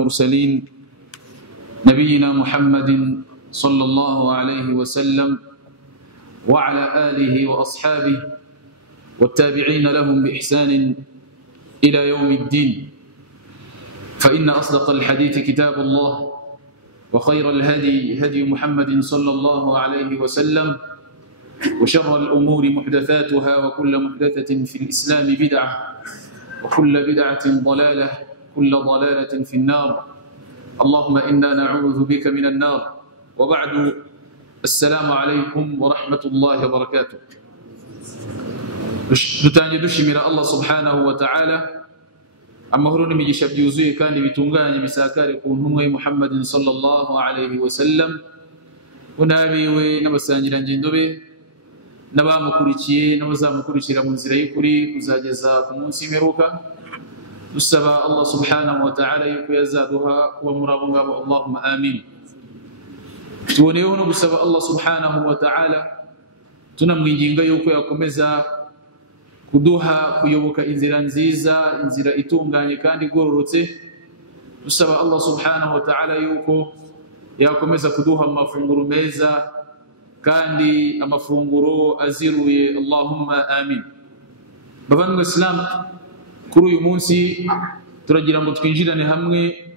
المرسلين نبينا محمد صلى الله عليه وسلم وعلى آله وأصحابه والتابعين لهم بإحسان إلى يوم الدين. فإن أصدق الحديث كتاب الله وخير الهدي هدي محمد صلى الله عليه وسلم وشر الأمور محدثاتها وكل محدثة في الإسلام بدعة وكل بدعة ضلالة كل ضلالة في النار. اللهم إنا نعوذ بك من النار. وبعد، السلام عليكم ورحمة الله وبركاته. dushimira Allah subhanahu wa ta'ala amahoro n'imigisha byuzuye kandi bitunganye bisakare ku ntumwa Muhammadin sallallahu alayhi wa sallam unabiwe n'abasangirangendo be n'abamukurikiye n'abazamukurikira mu nzira y'ukuri kuzageza ku munsi w'imperuka. Dusaba Allah subhanahu wa ta'ala yuko yazaduha kuba muri abo ngabo, Allahumma amin. Tuboneyeho no gusaba Allah subhanahu wa ta'ala tunamwinginga yuko yakomeza kuduha kuyoboka inzira nziza, inzira itunganye kandi igororotse. Dusaba Allah subhanahu wa ta'ala yuko yakomeza kuduha amafunguro meza kandi amafunguro aziruye, Allahumma amin. Bavandimwe Islam, kuri uyu munsi turagira ngo twinjirane hamwe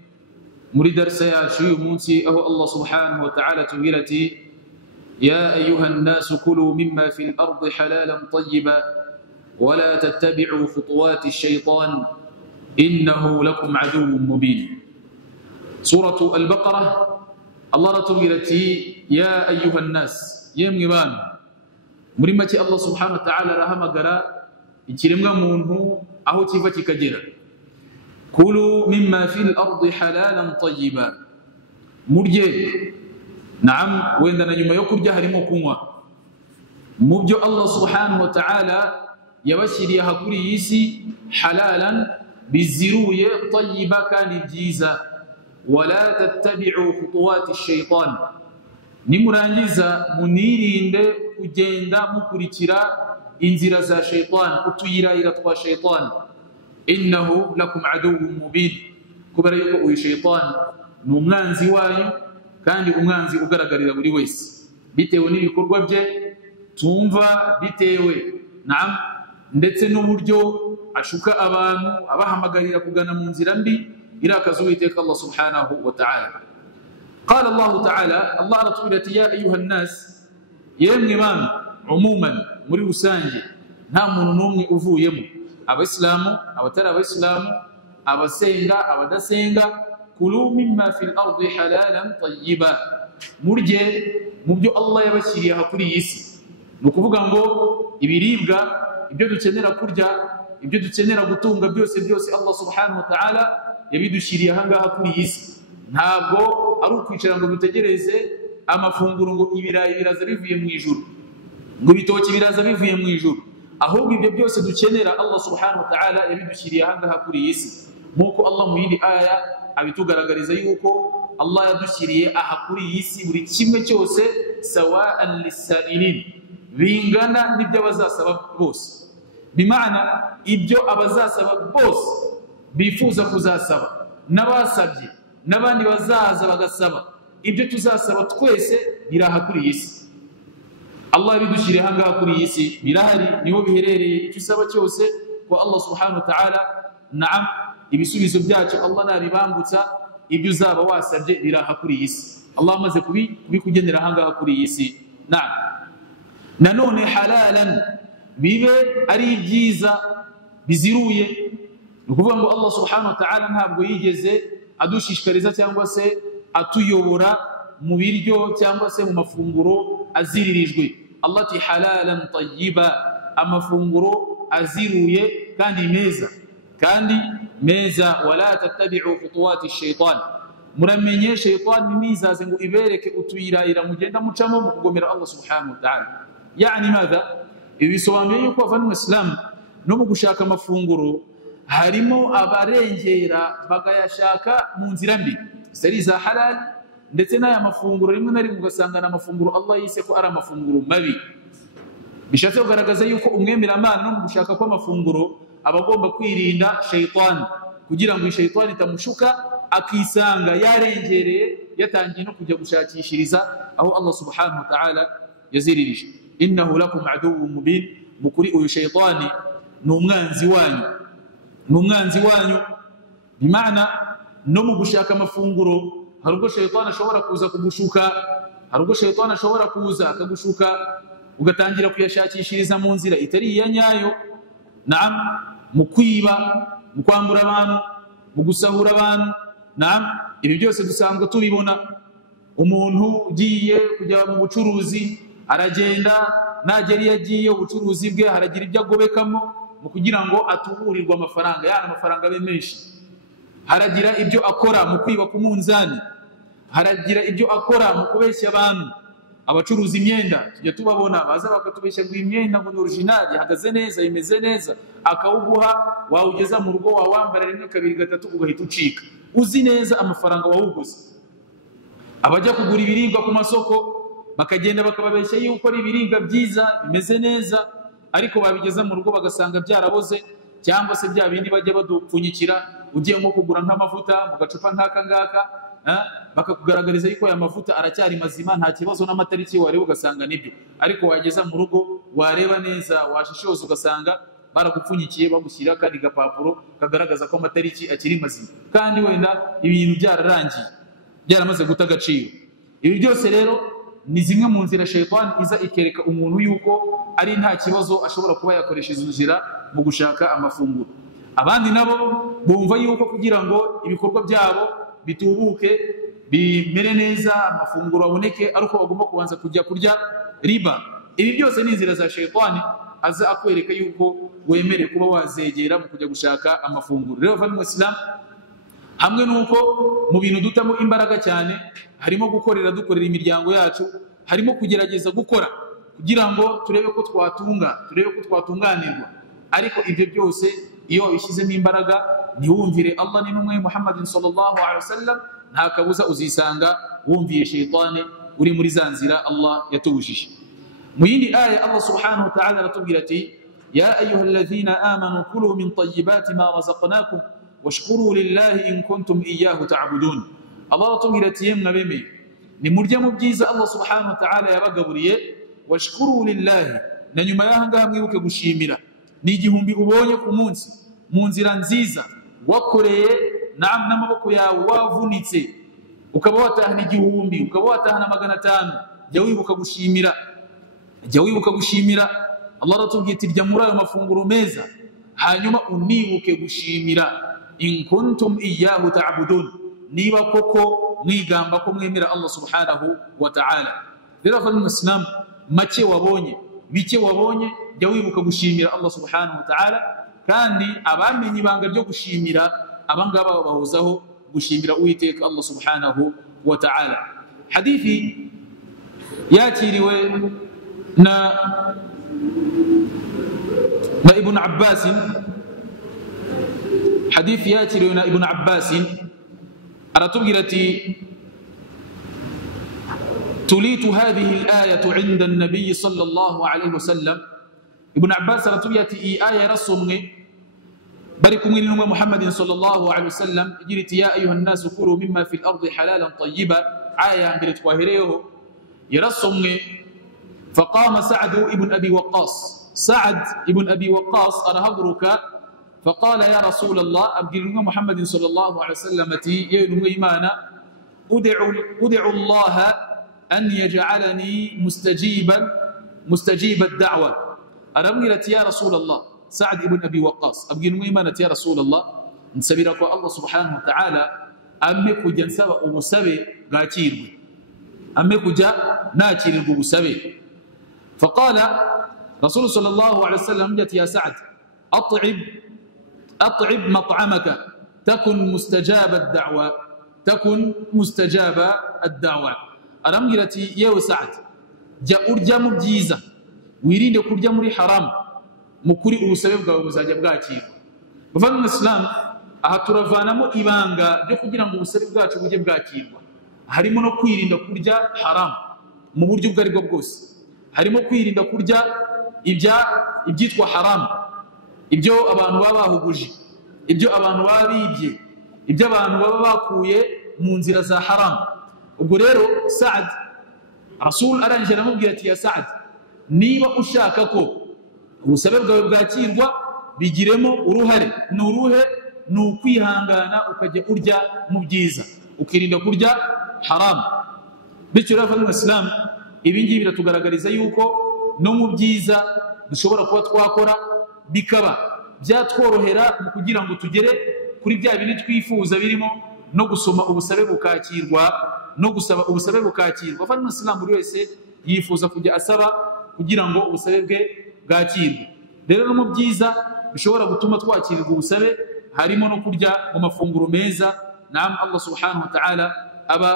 muri darsa yacu uyu munsi, aho Allah subhanahu wa ta'ala tubwira ati ya ayuha nnasu kulu mimma fil ardi halalan tayyiba wala tattabi'u khutuwati shaytan innahu lakum aduwwun mubin. Suratu al-Baqarah, Allah ratubwira ati ya ayuha nnas, yemwe bantu. Muri make Allah subhanahu wa ta'ala arahamagara ikiremwa muntu aho kiva kikagera. Kulu mimma fil ardi halalan tayyiba, murye. Naam, wenda na nyuma yo kurya harimo kunywa. Mu byo Allah subhanahu wa ta'ala yabashyiriye hakuri yisi halalan, biziruye, tayyiba kandi byiza. Wala tattabi'u khutuwati shaytan, nimurangiza munirinde kugenda mukurikira inzira za shaytan, utuyirayira twa shaytan. Innahu lakum aduwwun mubin, kubera yuko uyu shaytan ni umwanzi wayo kandi umwanzi ugaragarira buri wese bitewe n'ibikorwa bye tumva, bitewe ndetse n'uburyo ashuka abantu abahamagarira kugana mu nzira mbi irakaza Uwiteka Allah subhanahu wa ta'ala. Qala Allah ta'ala, Allah aratubwira ati ya ayuha nnas, yemwe bantu, umuman, muri rusange, nta muntu n'umwe uvuyemo, abayisilamu, abatari abayisilamu, abasenga, abadasenga. Kulu mimma fil ardi halalan tayyiba, murye mu byo Allah yabashyiriye hakuri isi. Ni ukuvuga ngo ibiribwa, ibyo dukenera kurya, ibyo dukenera gutunga, byose Allah subhanahu wa ta'ala yabidushyiriye ahangaha kuri isi. Ntabwo ari ukwicara ngo dutegereze amafunguro ngo ibirayi biraza bivuye mu ijuru, ngo ibitoki biraza bivuye mu ijuru. Ahubwo ibyo byose dukenera Allah subhanahu wa ta'ala yabidushyiriye ahangaha kuri isi. Nk'uko Allah mu yindi aya abitugaragariza yuko Allah yadushyiriye aha kuri isi buri kimwe cyose sawa'an lis-sa'ilin, bingana n'ibyo abazasaba bose. Bimana ibyo abazasaba bose bifuza kuzasaba, n'abasabye n'abandi bazaza bagasaba, ibyo tuzasaba twese biraha kuri isi. Allah yabidushyiriye ahangaha kuri isi, birahari, niho biherereye. Icyo usaba cyose ko Allah subhanahu wa ta'ala, naam, ibisubizo byacu Allah nabibambutsa, ibyo uzaba wasabye biraha kuri isi. Allah amaze kubikugenera ahangaha kuri isi. Naam, nanone halalan, bibe ari byiza biziruye. Ni ukuvuga ngo Allah subhanahu wa ta'ala ntabwo yigeze adushishikariza cyangwa se atuyobora mu biryo cyangwa se mu mafunguro aziririjwe. Allah ati halalan tayyiba, amafunguro aziruye kandi meza. Wala tattabi'u khutuwati shaytan, muramenye shaytan nizaze ngo ibereke utuyirayira mugenda mucamo mu kugomera Allah subhanahu wa ta'ala. Yani madha, ibisobanuye yuko avana Islam no mu gushaka amafunguro harimo abarengera bagayashaka mu nzira mbi zitari za halal, ndetse n'aya mafunguro rimwe na rimwe ugasangana amafunguro Allah yise ko ari amafunguro mabi. Bishatse kugaragaza yuko umwemera Imana no mu gushaka kw'amafunguro abagomba kwirinda shaytan, kugira ngo shaytan itamushuka akisanga yarengereye yatangiye no kujya gushakishiriza aho Allah subhanahu wa ta'ala yaziririje. Innahu lakum aduwwun mubin, mukuri uyu shaytani numwanzi wanyu bimana no mu gushaka amafunguro. Hari ubwo shaytani ashobora kuza kugushuka, hari ubwo shaytani ashobora kuza akagushuka ugatangira kuyashakishiriza mu nzira itari iya nyayo. Naam, mu kwiba, mu kwambura abantu, mu gusahura abantu. Naam, ibi byose dusanzwe tubibona. Umuntu ugiye kujya mu bucuruzi aragenda, nagera iyo agiye ubucuruzi bwe haragira ibyo agobekamo mu kugira ngo atuburirwe amafaranga, yana amafaranga abe menshi. Haragira ibyo akora mu kwiba ku munzani, haragira ibyo akora mu kubeshya abantu. Abacuruza imyenda tujya tubabona baza bakatubeshya ngo imyenda ngo ni original, ihagaze neza, imeze neza, akawuguha, wawugeza mu rugo wawambara rimwe kabiri gatatu ugahita ucika, uzi neza amafaranga wawuguze. Abajya kugura ibiribwa ku masoko bakagenda bakababeshya yuko ari ibiribwa byiza bimeze neza, ariko babigeza mu rugo bagasanga byaraboze, cyangwa se bya bindi bajya badupfunyikira. Ugiye nko kugura nk'amavuta mu gacupa nk'aka ngaka, bakakugaragariza yuko aya mavuta aracyari mazima, nta kibazo n'amatariki wareba ugasanga nibyo, ariko wageza mu rugo wareba neza, washishoza ugasanga baragupfunyikiye bagushyira kandi gapapuro kagaragaza ko amatariki akiri mazima, kandi wenda ibintu byararangiye, byaramaze guta agaciro. Ibi byose rero ni zimwe mu nzira shaytani iza ikereka umuntu yuko ari nta kibazo ashobora kuba yakoresha izo nzira mu gushaka amafunguro. Abandi nabo bumva yuko kugira ngo ibikorwa byabo bitubuke bimere neza, amafunguro aboneke, ariko bagomba kubanza kujya kurya riba. Ibi byose ni inzira za shaytani aza akwereka yuko wemere kuba wazegera mu kujya gushaka amafunguro. Rero va mu Islam, hamwe nuko mu bintu dutamo imbaraga cyane harimo dukorera imiryango yacu, harimo kugerageza gukora kugira ngo turebe ko twatunganirwa. Ariko ibyo byose iyo wabishyizemo imbaraga, ntiwumvire Allah n'intumwa Muhammadin sallallahu alaihi wasallam, nta kabuza uzisanga wumviye shaytani, uri muri za nzira Allah yatubujije. Mu yindi aya Allah subhanahu wa ta'ala aratubwira ati ya ayyuhalladhina amanu kulu min tayyibati ma razaqnakum washkuru lillahi in kuntum iyyahu ta'budun. Allah aratubwira ati yemwe abemeye, nimurya mu byiza Allah subhanahu wa ta'ala yabagaburiye, washkuru lillahi, na nyuma y'ahangaha mwibuke gushimira. Ni igihumbi ubonye ku munsi mu nzira nziza wakoreye n'amaboko yawe, wavunitse ukaba watahana igihumbi, ukaba watahana 500, jya wibuka gushimira. Allah aratubwira ati rya muri ayo mafunguro meza, hanyuma unibuke gushimira. In kuntum iyyahu ta'budun, niba koko mwigamba ko mwemera Allah subhanahu wa ta'ala. Rero mu Islam, make wabonye, bike wabonye, jya wibuka gushimira Allah subhanahu wa ta'ala. Kandi abamenye ibanga ryo gushimira, abangaba bahuzaho gushimira Uwiteka Allah subhanahu wa ta'ala. Hadithi yakiriwe na Ibn Abbas, hadithi yakiriwe na Ibn Abbas aratubwira ati tulitu hadhihi al-ayatu 'inda an-nabiy sallallahu alayhi wasallam. Ibn Abbas aratubwira ati iyi aya yarasomwe bari kumwe n'intumwa Muhammadin sallallahu alayhi wasallam, igira iti ya ayuha an-nasu kulu mimma fi al-ardi halalan tayyiba. Aya mbere twahereyeho yarasomwe. Faqama Sa'd ibn Abi Waqqas, Sa'd ibn Abi Waqqas arahaguruka, faqala ya Rasul Allah, abwira intumwa Muhammadin sallallahu alayhi wasallam ati yewe intumwa y'Imana, ud'u Allah an yaj'alani mustajiba ad-da'wa. Arambwira ati ya Rasul Allah, Sa'd ibn Abi Waqqas abwira intumwa y'Imana ati ya Rasul Allah, nsabira ko Allah subhanahu wa ta'ala amme kujya nsaba ubusabe bwakirwe, amme kujya nakirirwa ubusabe. Faqala Rasul sallallahu alayhi wasallam ati ya Sa'd, أطعب مطعمك تكن مستجاب الدعوة. arambwira ati yewe Sa'd, jya urya mu byiza, wirinde kurya muri haram, mukuri ubusabe bwawe buzajya bwakirwa. Bavandimwe mu Islam, aha turavanamo ibanga ryo kugira ngo ubusabe bwacu bujye bwakirwa. Harimo no kwirinda kurya haram mu buryo ubwo aribwo bwose, harimo kwirinda kurya ibyitwa haram, ibyo abantu baba bahuguje, ibyo abantu baba bibye, ibyo abantu baba bakuye mu nzira za haram. Ubwo rero Saad Rasul arangije aramubwira ati ya Saad, niba ushaka ko ubusabe bwawe bwakirwa bigiremo uruhare. Nuruhe? Nukwihangana ukajya urya mu byiza ukirinda kurya haram. Bityo rero mu Islam ibi ngibi biratugaragariza yuko no mu byiza dushobora kuba twakora bikaba byatworohera mu kugira ngo tugere kuri bya bintu twifuza birimo no gusoma ubusabe bukakirwa, no gusaba ubusabe bukakirwa. Mu Islam buri wese yifuza kujya asaba kugira ngo ubusabe bwe bwakirwe. Rero no mu byiza bishobora gutuma twakirirwa ubusabe harimo no kurya mu mafunguro meza naam Allah subhanahu wa ta'ala aba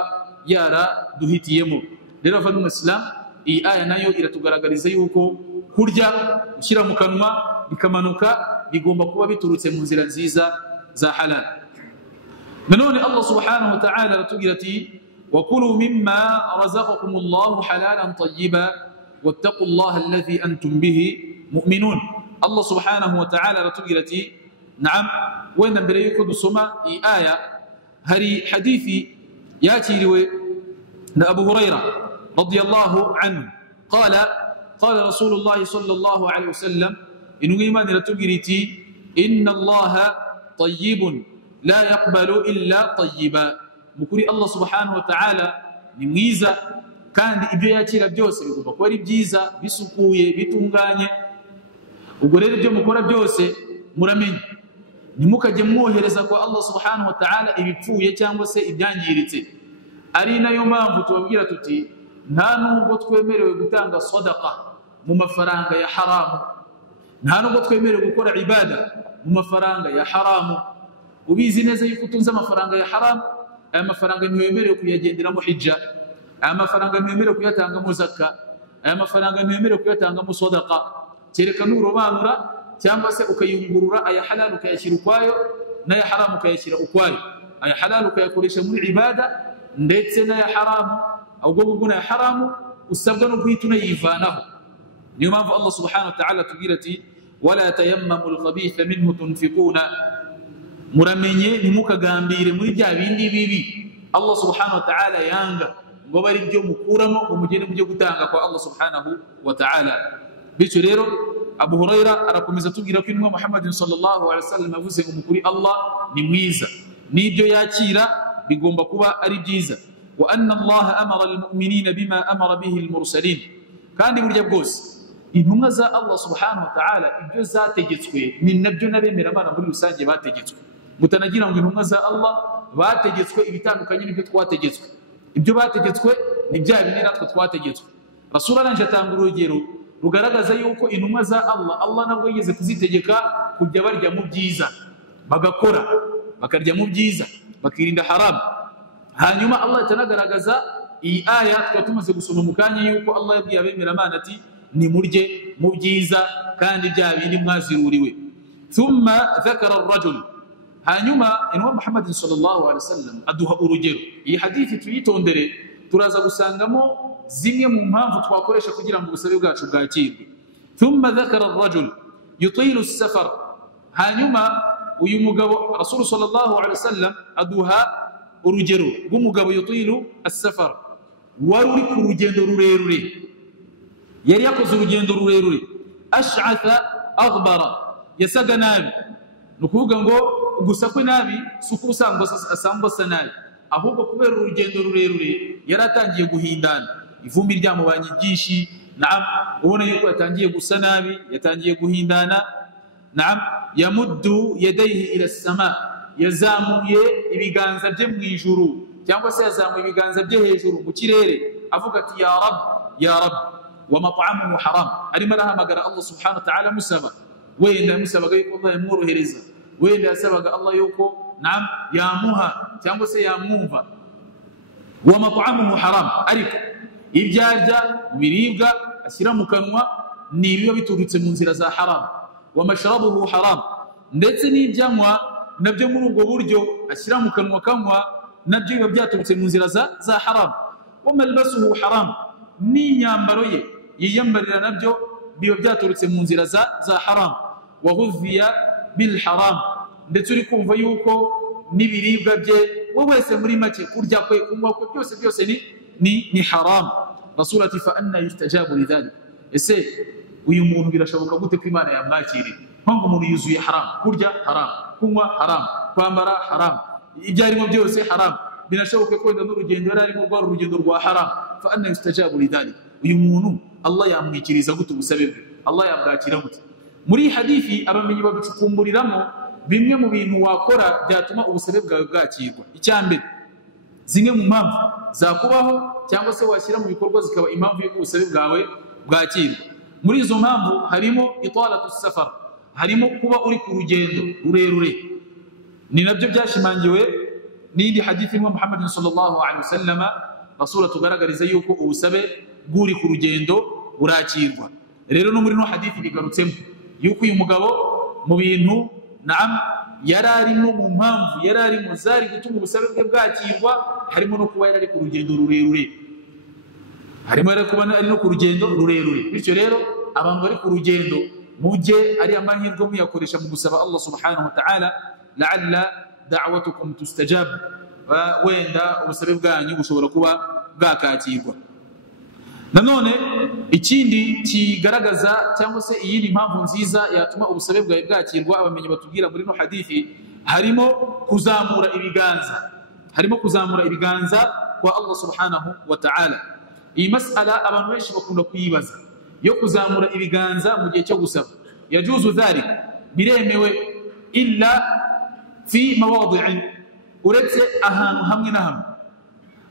yaraduhitiyemo. Rero mu Islam iyi aya nayo iratugaragariza yuko kurya ushyira mu kanwa bikamanuka bigomba kuba biturutse mu nzira nziza za halal. Nanone Allah subhanahu wa ta'ala aratubwira ati وَكُلُوا مِمَّا رَزَقَكُمُ اللَّهُ حَلَالًا طَيِّبًا وَاتَّقُوا اللَّهَ الَّذِي أَنْتُمْ بِهِ مُؤْمِنُونَ. Allah subhanahu wa ta'ala aratubwira ati naam, wenda mbere yuko dusoma iyi aya hari hadithi yakiriwe na Abu Huraira radiyallahu anhu qala Rasulullah sallallahu alayhi wasallam, intumwa y'Imana iratubwira iti inna Allaha tayyibun la yaqbalu illa tayyiba. Mukuri Allah subhanahu wa ta'ala ni mwiza kandi ibyo yakira byose bigomba kuba ari byiza bisukuye bitunganye. Ubwo rero ibyo mukora byose muramenye, ntimukajye mwohereza kwa Allah subhanahu wa ta'ala ibipfuye cyangwa se ibyangiritse. Ari nayo mpamvu tubabwira tuti nta nubwo twemerewe gutanga sadaqa mu mafaranga ya haramu, nta nubwo twemerewe gukora ibada mu mafaranga ya haramu. Ubizi neza yuko utunze amafaranga ya haramu, aya mafaranga ntiwemerewe kuyagenderamo hijja, aya mafaranga ntiwemerewe kuyatangamo zakka, aya mafaranga ntiwemerewe kuyatangamo sadaqa. Kereka nurobanura cyangwa se ukayungurura aya halal ukayashyira ukwayo n'aya haramu ukayashyira ukwayo. Aya halal ukayakoresha muri ibada, ndetse n'aya haramu ahubwo n'aya haramu usabwa no guhita unayivanaho. Niyo mpamvu Allah subhanahu wa ta'ala atubwira ati wala tayammamu al-khabitha minhu tunfiquna, muramenye ntimukagambire muri bya bindi bibi Allah subhanahu wa ta'ala yanga ngo bari byo mukuramo ngo mugende mujye gutanga kwa Allah subhanahu wa ta'ala. Bityo rero Abu Huraira arakomeza tubwira ko intumwa Muhammadin sallallahu alaihi wasallam avuze ngo mukuri Allah ni mwiza, n'ibyo yakira bigomba kuba ari byiza. Wa anna Allah amara al-mu'minina bima amara bihi al-mursalin, kandi burya bwose intumwa za Allah subhanahu wa ta'ala ibyo zategetswe ni nabyo n'abemera Imana muri rusange bategetswe. Mutanagira ngo intumwa za Allah bategetswe ibitandukanye n'ibyo twategetswe. Ibyo bategetswe ni bya bindi natwe twategetswe. Rasul aranje atanga urugero rugaragaza yuko intumwa za Allah nabwo yigeze kuzitegeka kujya barya mu byiza, bagakora bakarya mu byiza, bakirinda haram. Hanyuma Allah atanagaragaza iyi aya twatumaze gusoma mu kanya yuko Allah yabwiye abemera Imana ati ni murye mu byiza kandi bya bindi mwaziruriwe. Thumma dhakara ar-rajul, hanyuma intumwa Muhammadin sallallahu alaihi wasallam aduha urugero. Iyi hadithi tuyitondere, turaza gusangamo zimwe mu mpamvu twakoresha kugira ngo ubusabe bwacu bwakirwe. Thumma dhakara ar-rajul yutilu as-safar, hanyuma uyu mugabo Rasul sallallahu alaihi wasallam aduha urugero rw'umugabo yutilu as-safar, wari uri ku rugendo rurerure, yari yakoze urugendo rurerure. Ash'atha aghbara, yasaga nabi. Nukuvuga ngo gusa kwe nabi suko usangwa asa nabi, ahubwo kubera urugendo rurerure yaratangiye guhindana, ivumbi ryamubanye byinshi. Naam, ubona yuko yatangiye gusa nabi, yatangiye guhindana. Naam, yamuddu yadayhi ila as-sama, yazamuye ibiganza bye mu ijuru, cyangwa se yazamuye ibiganza bye hejuru mu kirere avuga ati ya rab ya rab, wa mat'amuhu haram. Arimo arahamagara Allah subhanahu wa ta'ala musaba, wenda yamusabaga yuko Allah yamworohereza, wenda yasabaga Allah yuko naam yamuha cyangwa se yamwumva. Wa mat'amuhu haram, ariko ibyarya biribwa ashyira mu kanwa ni biba biturutse mu nzira za haram. Wa mashrabuhu haram, ndetse n'ibyanywa nabyo muri ubwo buryo ashyira mu kanwa kanywa nabyo biba byaturutse mu nzira za haram. Wa malbasuhu haram, n'inyambaro ye yiyambarira nabyo biba byaturutse mu nzira za haram. Wa ghudhiya bil haram, ndetse uri kumva yuko n'ibiribwa bye wese muri make kurya kwe kunywa kwe byose ni haram. Rasul ati fa anna yustajabu lidhalik, ese uyu muntu birashoboka gute ko Imana yamwakirira? Nko umuntu yuzuye haram, kurya haram, kunywa haram, kwambara haram, ibyarimo byose haram, binashoboka ko n'urugendo yararimo rwa urugendo rwa haram. Fa anna yustajabu lidhalik, uyu muntu Allah yamwikiriza gute ubusabe bwe? Allah yabwakira gute? Muri hadithi abamenyi babicukumburiramo bimwe mu bintu wakora byatuma ubusabe bwawe bwakirwa. Icyambere, zimwe mu mpamvu zakubaho cyangwa se washyira mu bikorwa zikaba impamvu y'uko ubusabe bwawe bwakirwa. Muri izo mpamvu harimo italatu safar, harimo kuba uri ku rugendo rurerure. Ni nabyo byashimangiwe n'indi hadithi imwe Muhammad sallallahu alaihi wasallam Rasul tugaragariza yuko ubusabe bw'uri ku rugendo burakirwa. Rero no muri no hadithi bigarutsemo yuko uyu mugabo mu bintu yararimo mu mpamvu yararimo zari gutuma ubusabe bwe bwakirwa harimo no kuba yarari ku rugendo rurerure, harimo rero kuba ari no ku rugendo rurerure. Bityo rero abantu bari ku rugendo mujye ari amahirwe muyakoresha mu gusaba Allah subhanahu wa ta'ala, la'alla da'watukum tustajab, wenda ubusabe bwanyu bushobora kuba bwakakirwa. Nanone ikindi kigaragaza cyangwa se iyindi mpamvu nziza yatuma ubusabe bwawe bwakirwa abamenyi batubwira muri no hadithi harimo kuzamura ibiganza kwa Allah subhanahu wa ta'ala. Iyi mas'ala abantu benshi bakunda kuyibaza yo kuzamura ibiganza mu gihe cyo gusaba. Yajuzu dhalika, biremewe illa fi mawadi'in, uretse ahantu hamwe na hamwe.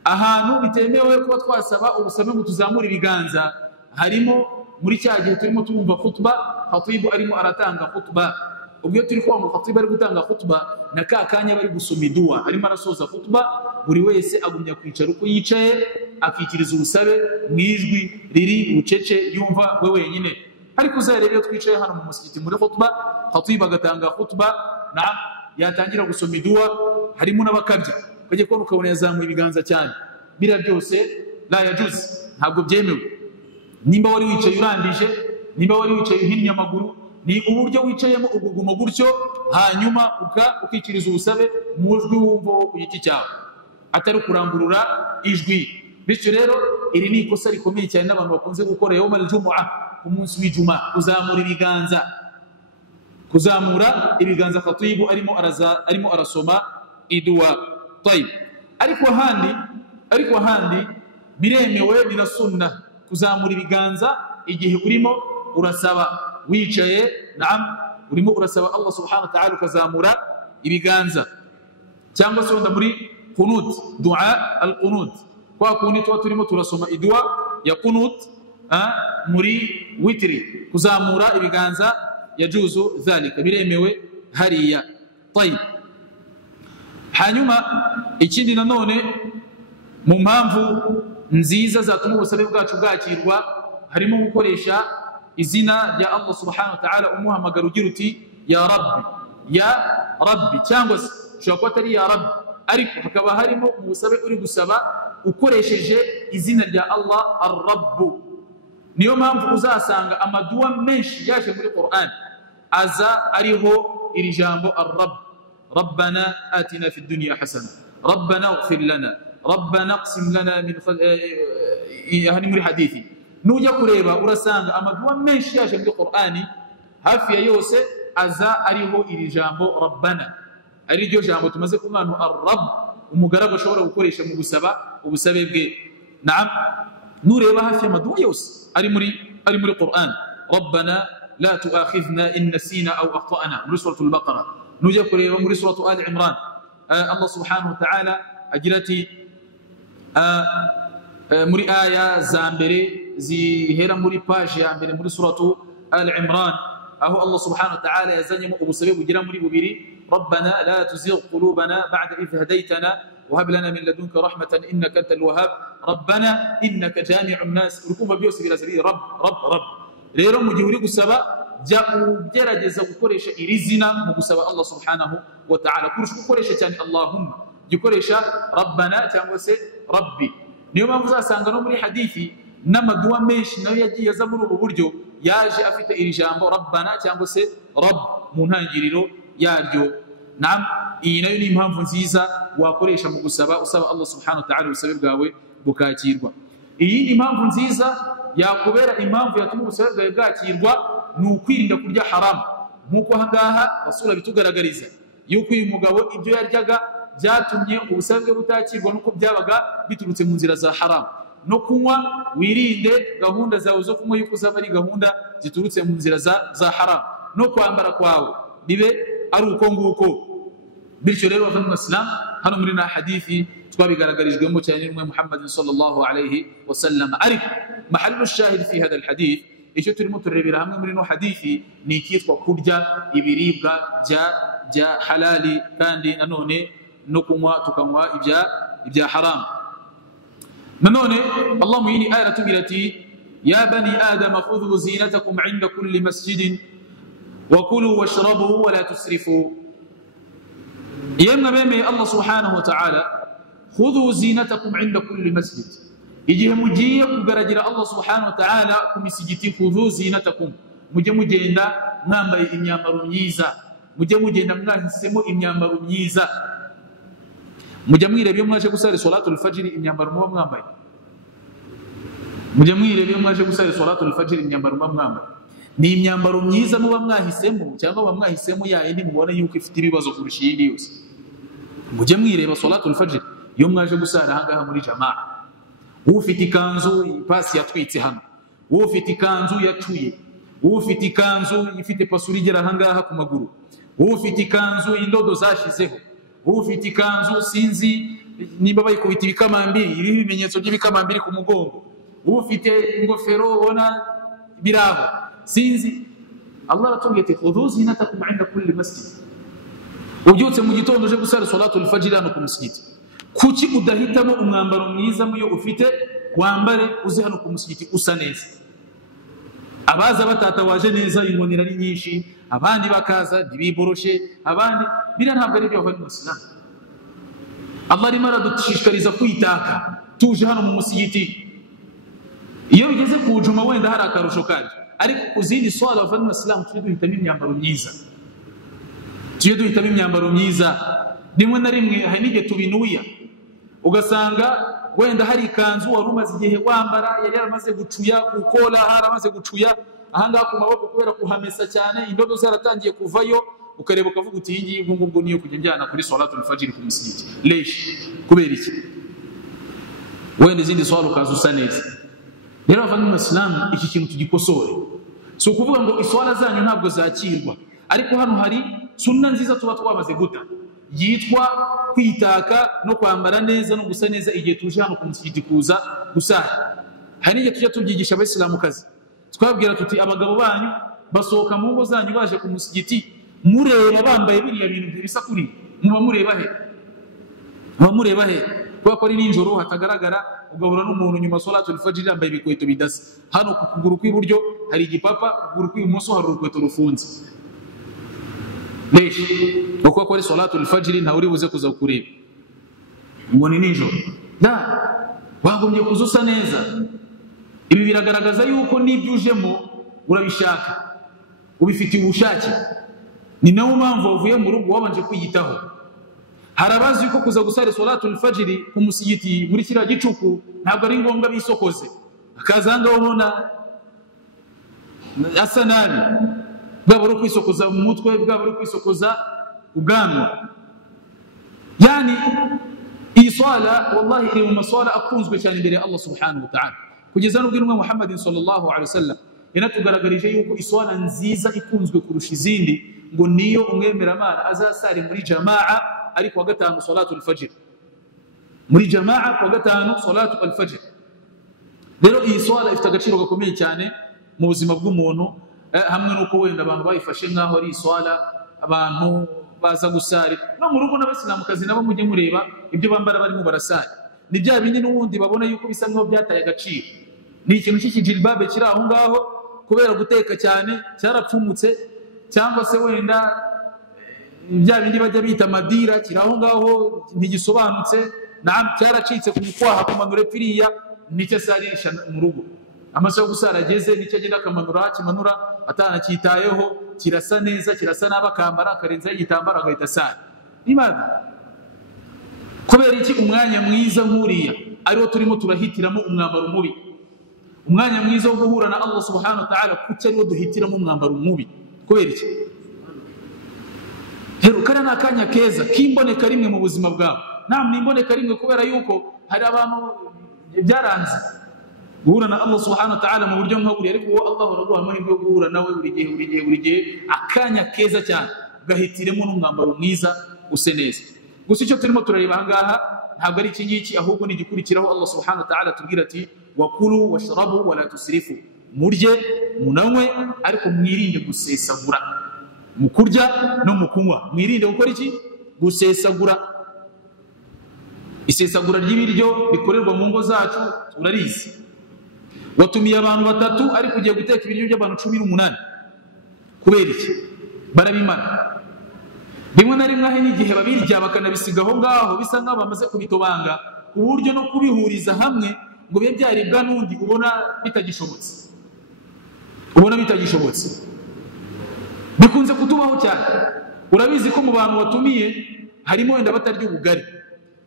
Ahantu bitemewe kuba twasaba ubusabe ngo tuzamura ibiganza harimo muri cya gihe turimo tumva khutba, khatibu arimo aratanga khutba. Ubwo turi kwa khatibu ari gutanga khutba na kanya bari gusoma idua, arimo arasoza khutba, buri wese agumya kwicara uko yicaye akikiriza ubusabe mu ijwi riri bucece yumva we wenyine. Ariko uzarebe twicaye hano mu musigiti muri khutba, khatibu agatanga khutba, yatangira gusoma idua, harimo n'abakabya kajye ko ukabona yazamuye ibiganza cyane. Bira byose la yajuz, ntabwo byemewe. Nimba wari wicaye urandije, nimba wari wicaye uhinnye amaguru, ni uburyo wicayemo uguguma gutyo, hanyuma ukikiriza ubusabe mu jwi wumva ku giti cyawe, atari kurangurura ijwi. Bityo rero iri ni ikosa rikomeye cyane n'abantu bakunze gukora yawmal jumu'a, ku munsi w'ijuma, kuzamura ibiganza khatibu arimo arasoma idua. Ariko handi biremewe, ni na sunna kuzamura ibiganza igihe urimo urasaba wicaye, urimo urasaba Allah subhanahu wa ta'ala ukazamura ibiganza. Cyangwa se wenda muri qunut, dua al-qunut, kwa kundi tuba turimo turasoma idua ya qunut muri witri, kuzamura ibiganza yajuzu dhalika, biremewe hariya. Hanyuma ikindi nanone mu mpamvu nziza zatuma ubusabe bwacu bwakirwa harimo gukoresha izina rya Allah subhanahu wa ta'ala, umuhamagara ugira uti ya rabbi, cyangwa se ushobora kuba atari ya rabbi ariko hakaba harimo mu busabe uri gusaba ukoresheje izina rya Allah ar-rabb. Niyo mpamvu uzasanga amaduwa menshi yaje muri Qur'an aza ariho iri jambo ar-rabb. ربنا آتنا في الدنيا حسنة، ربنا اغفر لنا، ربنا اقسم لنا من يعني muri hadithi nujya kureba urasanga amaduwa menshi yaje muri Qur'ani hafi ya yose aza ariho iri jambo rabbana, ari ryo jambo tumaze kumwana ar-rabb umugaragu ashobora gukoresha mu gusaba ubusabe bwe. Nureba hafi amaduwa yose ari muri Qur'an, rabbana la tu'akhidhna in nasina aw akhtana, muri suratul Baqara. Nujya kureba muri suratu Ali Imran, Allah subhanahu wa ta'ala agira ati muri aya za mbere zihera muri page ya mbere muri suratu Ali Imran, aho Allah subhanahu wa ta'ala yazanyemo ubusabe bugira muri bubiri: rabbana la tuzigh qulubana ba'da idh hadaytana wa hab lana min ladunka rahmatan innaka antal wahhab rabbana innaka jami'un nas. Urukumva byose birazira rabb. Rero mu gihe uri gusaba jya ugerageza gukoresha iri zina mu gusaba Allah subhanahu wa ta'ala, kurusha gukoresha cyane Allahumma, gikoresha rabbana cyangwa se rabbi. Niyo mpamvu uzasanga no muri hadithi n'amaduwa menshi nayo yagiye aza muri ubu buryo, yaje afite iri jambo rabbana cyangwa se rabb mu ntangiriro yaryo. naam iyi nayo ni impamvu nziza wakoresha mu gusaba usaba Allah subhanahu wa ta'ala ubusabe bwawe bukakirwa. Iyi impamvu nziza yakubera impamvu yatuma ubusabe bwawe bwakirwa ni ukwirinda kurya haram, nkuko ahangaha basura bitugaragariza yuko uyu mugabo ibyo yaryaga byatumye ubusabe bwe butakirwa nuko byabaga biturutse mu nzira za haram. No kunywa wirinde gahunda zawe zo kunywa yuko zaba ari gahunda ziturutse mu nzira za haram. No kwambara kwawe bibe ari uko nguko. Bityo rero bavandimwe Islam, hano muri na hadithi twabigaragarijwemo cyane n'umwe Muhammad sallallahu alayhi wa sallam. Ariko mahallu shahid fi hada alhadith, icyo turimo turebera hamwe muri no hadithi ni ikitwa kurya ibiribwa bya halali kandi nanone no kunywa tukanywa ibya haram. nanone Allah mu yindi aya atubwira ati ya bani adam khudhu zinatakum 'inda kulli masjidin wa kulu washrabu wa la tusrifu. yemwe bemeye Allah subhanahu wa ta'ala, khudhu zinatakum 'inda kulli masjid, igihe mugiye kugaragira Allah subhanahu wa ta'ala ku misigiti, khudhu zinatakum, mujye mugenda mwambaye imyambaro myiza, mujye mugenda mwahisemo imyambaro myiza. Mujya mwirebe mwaje gusara salatul fajr imyambaro muba mwambaye, mujya mwirebe mwaje gusara salatul fajr imyambaro muba mwambaye, ni imyambaro myiza muba mwahisemo cyangwa muba mwahisemo yayindi mubona yuko ifite ibibazo kurusha iyindi yose. Mujye mwireba salatul fajr iyo mwaje gusara ahangaha muri jamaa, ufite ikanzu ipasi yatwitse hano, ufite ikanzu yacuye, ufite ikanzu ifite pasuri igera ahangaha ku maguru, ufite ikanzu indodo zashizeho, ufite ikanzu sinzi nimba bayikubita ibikamambiri, ibimenyetso by'ibikamambiri ku mugongo, ufite ingofero ubona biraho sinzi. Allah aratubwiye ati khudhu zinatakum 'inda kulli masjid. Ubyutse mu gitondo uje gusara salatul fajr hano ku musigiti, kuki udahitamo umwambaro mwiza muyo ufite wambare uze hano ku musigiti usa neza? Abaza batatawaje neza ingonera ari nyinshi, abandi bakaza biboroshe, abandi bira ntabwo ari byo bavanye mu Islam. Allah arimo aradushishikariza kwitaka tuje hano mu musigiti. Iyo bigeze ku juma wenda hari akarusho kaje, ariko kuzindi swala bavanye mu Islam tuje duhitamo imyambaro myiza, tuje duhitamo imyambaro myiza. Rimwe na rimwe hari n'igihe tubinuya ugasanga wenda hari ikanzu wari umaze igihe wambara yari yaramaze gucuya, kukola haramaze gucuya ahangaha ku maboko kubera kuhamesa cyane, indodo zaratangiye kuvayo, ukareba ukavuga uti iyi ngiyi ngubwo niyo kujya njyana kuri salatul fajr ku musigiti. Lesh kubera iki? Wenda izindi swala ukaza usa neza. Rero abavandimwe mu Islam, iki kintu tugikosore. Si ukuvuga ngo iswala zanyu ntabwo zakirwa, ariko hano hari sunna nziza tuba twamaze guta yitwa kwitaka no kwambara neza no gusa neza igihe tuje hano ku musigiti kuza gusara. Hari n'igihe tujya tubyigisha abayisilamukazi twabwira tuti abagabo banyu basohoka mu ngo zanyu baje ku musigiti, mureba bambaye biriya bintu bisa kuri, muba mureba he? Muba mureba he? Kuko ari ninjoro hatagaragara, ugahura n'umuntu nyuma salatul fajr yambaye ibikweto bidasa, hano ku kuguru kw'iburyo hari igipapa, kuguru kw'ibumoso hari urukweto rufunze. Lesh uko akora salatul fajr nta uri buze kuza kureba ngo ni ninjoro, da wagombye kuzusa neza. Ibi biragaragaza yuko nibyujemo urabishaka, ubifitiye ubushake, ni nawo mpamvu wavuye mu rugo wabanje kwiyitaho. Harabazi yuko kuza gusara salatul fajr ku musigiti muri kira gicuku ntabwo ari ngombwa bisokoze, akazanga ubona asa nabi, bwaba uri kwisokoza mu mutwe, bwaba uri kwisokoza ubwanwa. Yani iyi swala wallahi iri mu maswala akunzwe cyane imbere ya Allah subhanahu wa ta'ala, kugeza n'ubwo intumwa Muhammad sallallahu alaihi wasallam yanatugaragarije yuko iswala nziza ikunzwe kurusha izindi ngo niyo umwemeramana azasari muri jamaa ari kuwa gatanu salatul fajr, muri jamaa kuwa gatanu salatul fajr. Rero iyi swala ifite agaciro gakomeye cyane mu buzima bw'umuntu, hamwe nuko wenda abantu bayifashe nkaho ari iswala abantu baza gusari. No mu rugo n'abasilamukazi nabo mujye mureba ibyo bambara barimo barasari, ni bya bindi n'ubundi babona yuko bisa nkaho byataye agaciro. Ni ikintu cy'ikijilbabe kiri aho ngaho kubera guteka cyane cyarapfumutse, cyangwa se wenda bya bindi bajya bita madira kiri aho ngaho ntigisobanutse, cyaracitse ku mukwaha kumanura piriya, nicyo sarisha mu rugo. Amaso yo gusara ageze nicyo agenda akamanura, kimanura atanacyitayeho, kirasa neza kirasa n'abakambara akarenzaho igitambaro agahita sara. Limadha? Kubera iki umwanya mwiza nkuriya ariwo turimo turahitiramo umwambaro mubi? Umwanya mwiza wo guhura na Allah subhanahu wa ta'ala kuki ariwo duhitiramo umwambaro mubi? Kubera iki? Rero kana nakanya keza kimboneka rimwe mu buzima bwawe. Namwe nimboneka rimwe kubera yuko hari abantu byaranze guhura na Allah subhanahu wa ta'ala mu buryo nk'uburi, ariko Allah araguha amahirwe yo guhura nawe buri gihe akanya keza cyane gahitiremo n'umwambaro mwiza use neza. Gusa icyo turimo turareba ahangaha ntabwo ari iki ngiki, ahubwo ni igikurikiraho. Allah subhanahu wa ta'ala tubwira ati wakulu washrabu wala tusrifu, murye munanywe ariko mwirinde gusesagura mu kurya no mu kunywa. Mwirinde gukora iki? Gusesagura. Isesagura ry'ibiryo bikorerwa mu ngo zacu turarizi. Watumiye abantu batatu ariko ugiye guteka ibiryo by'abantu 18. Kubera iki? Barabimara. Rimwe na rimwe ahe n'igihe babirya bakanabisiga aho ngaho bisa nk'aho bamaze kubitobanga, uburyo no kubihuriza hamwe ngo bibe byaribwa n'undi ubona bitagishobotse. Bikunze kutubaho cyane. Urabizi ko mu bantu watumiye harimo wenda batarya ubugari,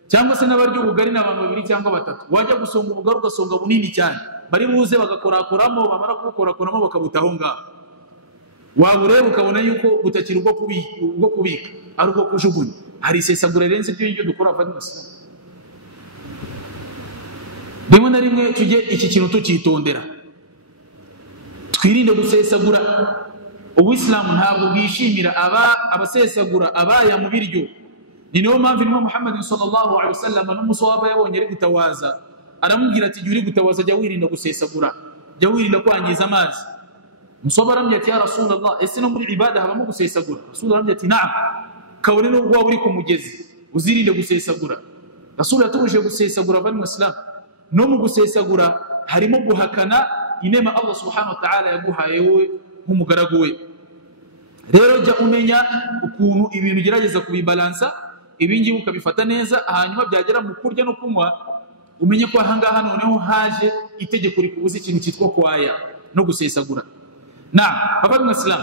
cyangwa se n'abarya ubugari n'abantu 2 cyangwa 3. Wajya gusonga ubugari ugasonga bunini cyane, bari buze bagakorakoramo, bamara kubukorakoramo bakabutaho ngaho. Wabureba ukabona yuko butakiri ubwo kubika, ari ubwo kujugunya. Hari isesagura renze ibyo dukora afanye masira. Rimwe na rimwe tujye iki kintu tukitondera, twirinde gusesagura. Ubuislamu ntabwo bwishimira abasesagura abaya mu biryo. Ni niyo mpamvu Intumwa Muhammad sallallahu alaihi wasallam n'umuswaba yabonye ari gutawaza, aramubwira ati jya uri gutawaza jya wirinda gusesagura, jya wirinda kwangiza amazi. Muswaba aramubwira ati ya Rasulullah, ese no muri ibada habamo gusesagura? Rasulullah aramubwira ati na'am, kabone n'ubwo waba uri ku mugezi uzirinde gusesagura. Rasulullah yatubujije gusesagura bani Islam. No mu gusesagura harimo guhakana inema Allah subhanahu wa ta'ala yaguhaye wowe nk'umugaragu we. Rero jya umenya ukuntu ibintu gerageza kubibalansa, ibingi ukabifata neza, hanyuma byagera mu kurya no kunywa umenye ko ahangaha noneho haje itegeko rikubuza ikintu cyitwa kwaya no gusesagura. Abavandimwe Islam,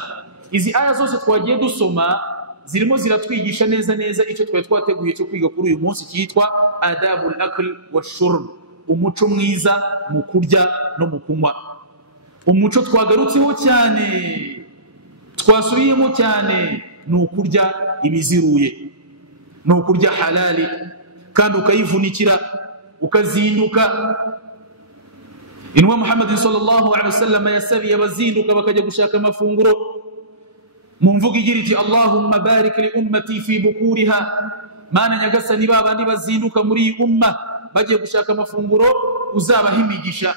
izi aya zose twagiye dusoma zirimo ziratwigisha neza icyo twari twateguye cyo kwiga kuri uyu munsi cyitwa adabul akl washurb, umuco mwiza mu kurya no mu kunywa. Umuco twagarutseho cyane, twasubiyemo cyane, ni ukurya ibiziruye, ni ukurya halali, kandi ukayivunikira ukazinduka. Intumwa Muhammad sallallahu alaihi wasallam yasabiye abazinduka bakajya gushaka amafunguro mu mvugo igira iti Allahumma barik li ummati fi bukuriha, mana nyagasani babandi bazinduka muri iyi umma bagiye gushaka amafunguro uzabaha imigisha.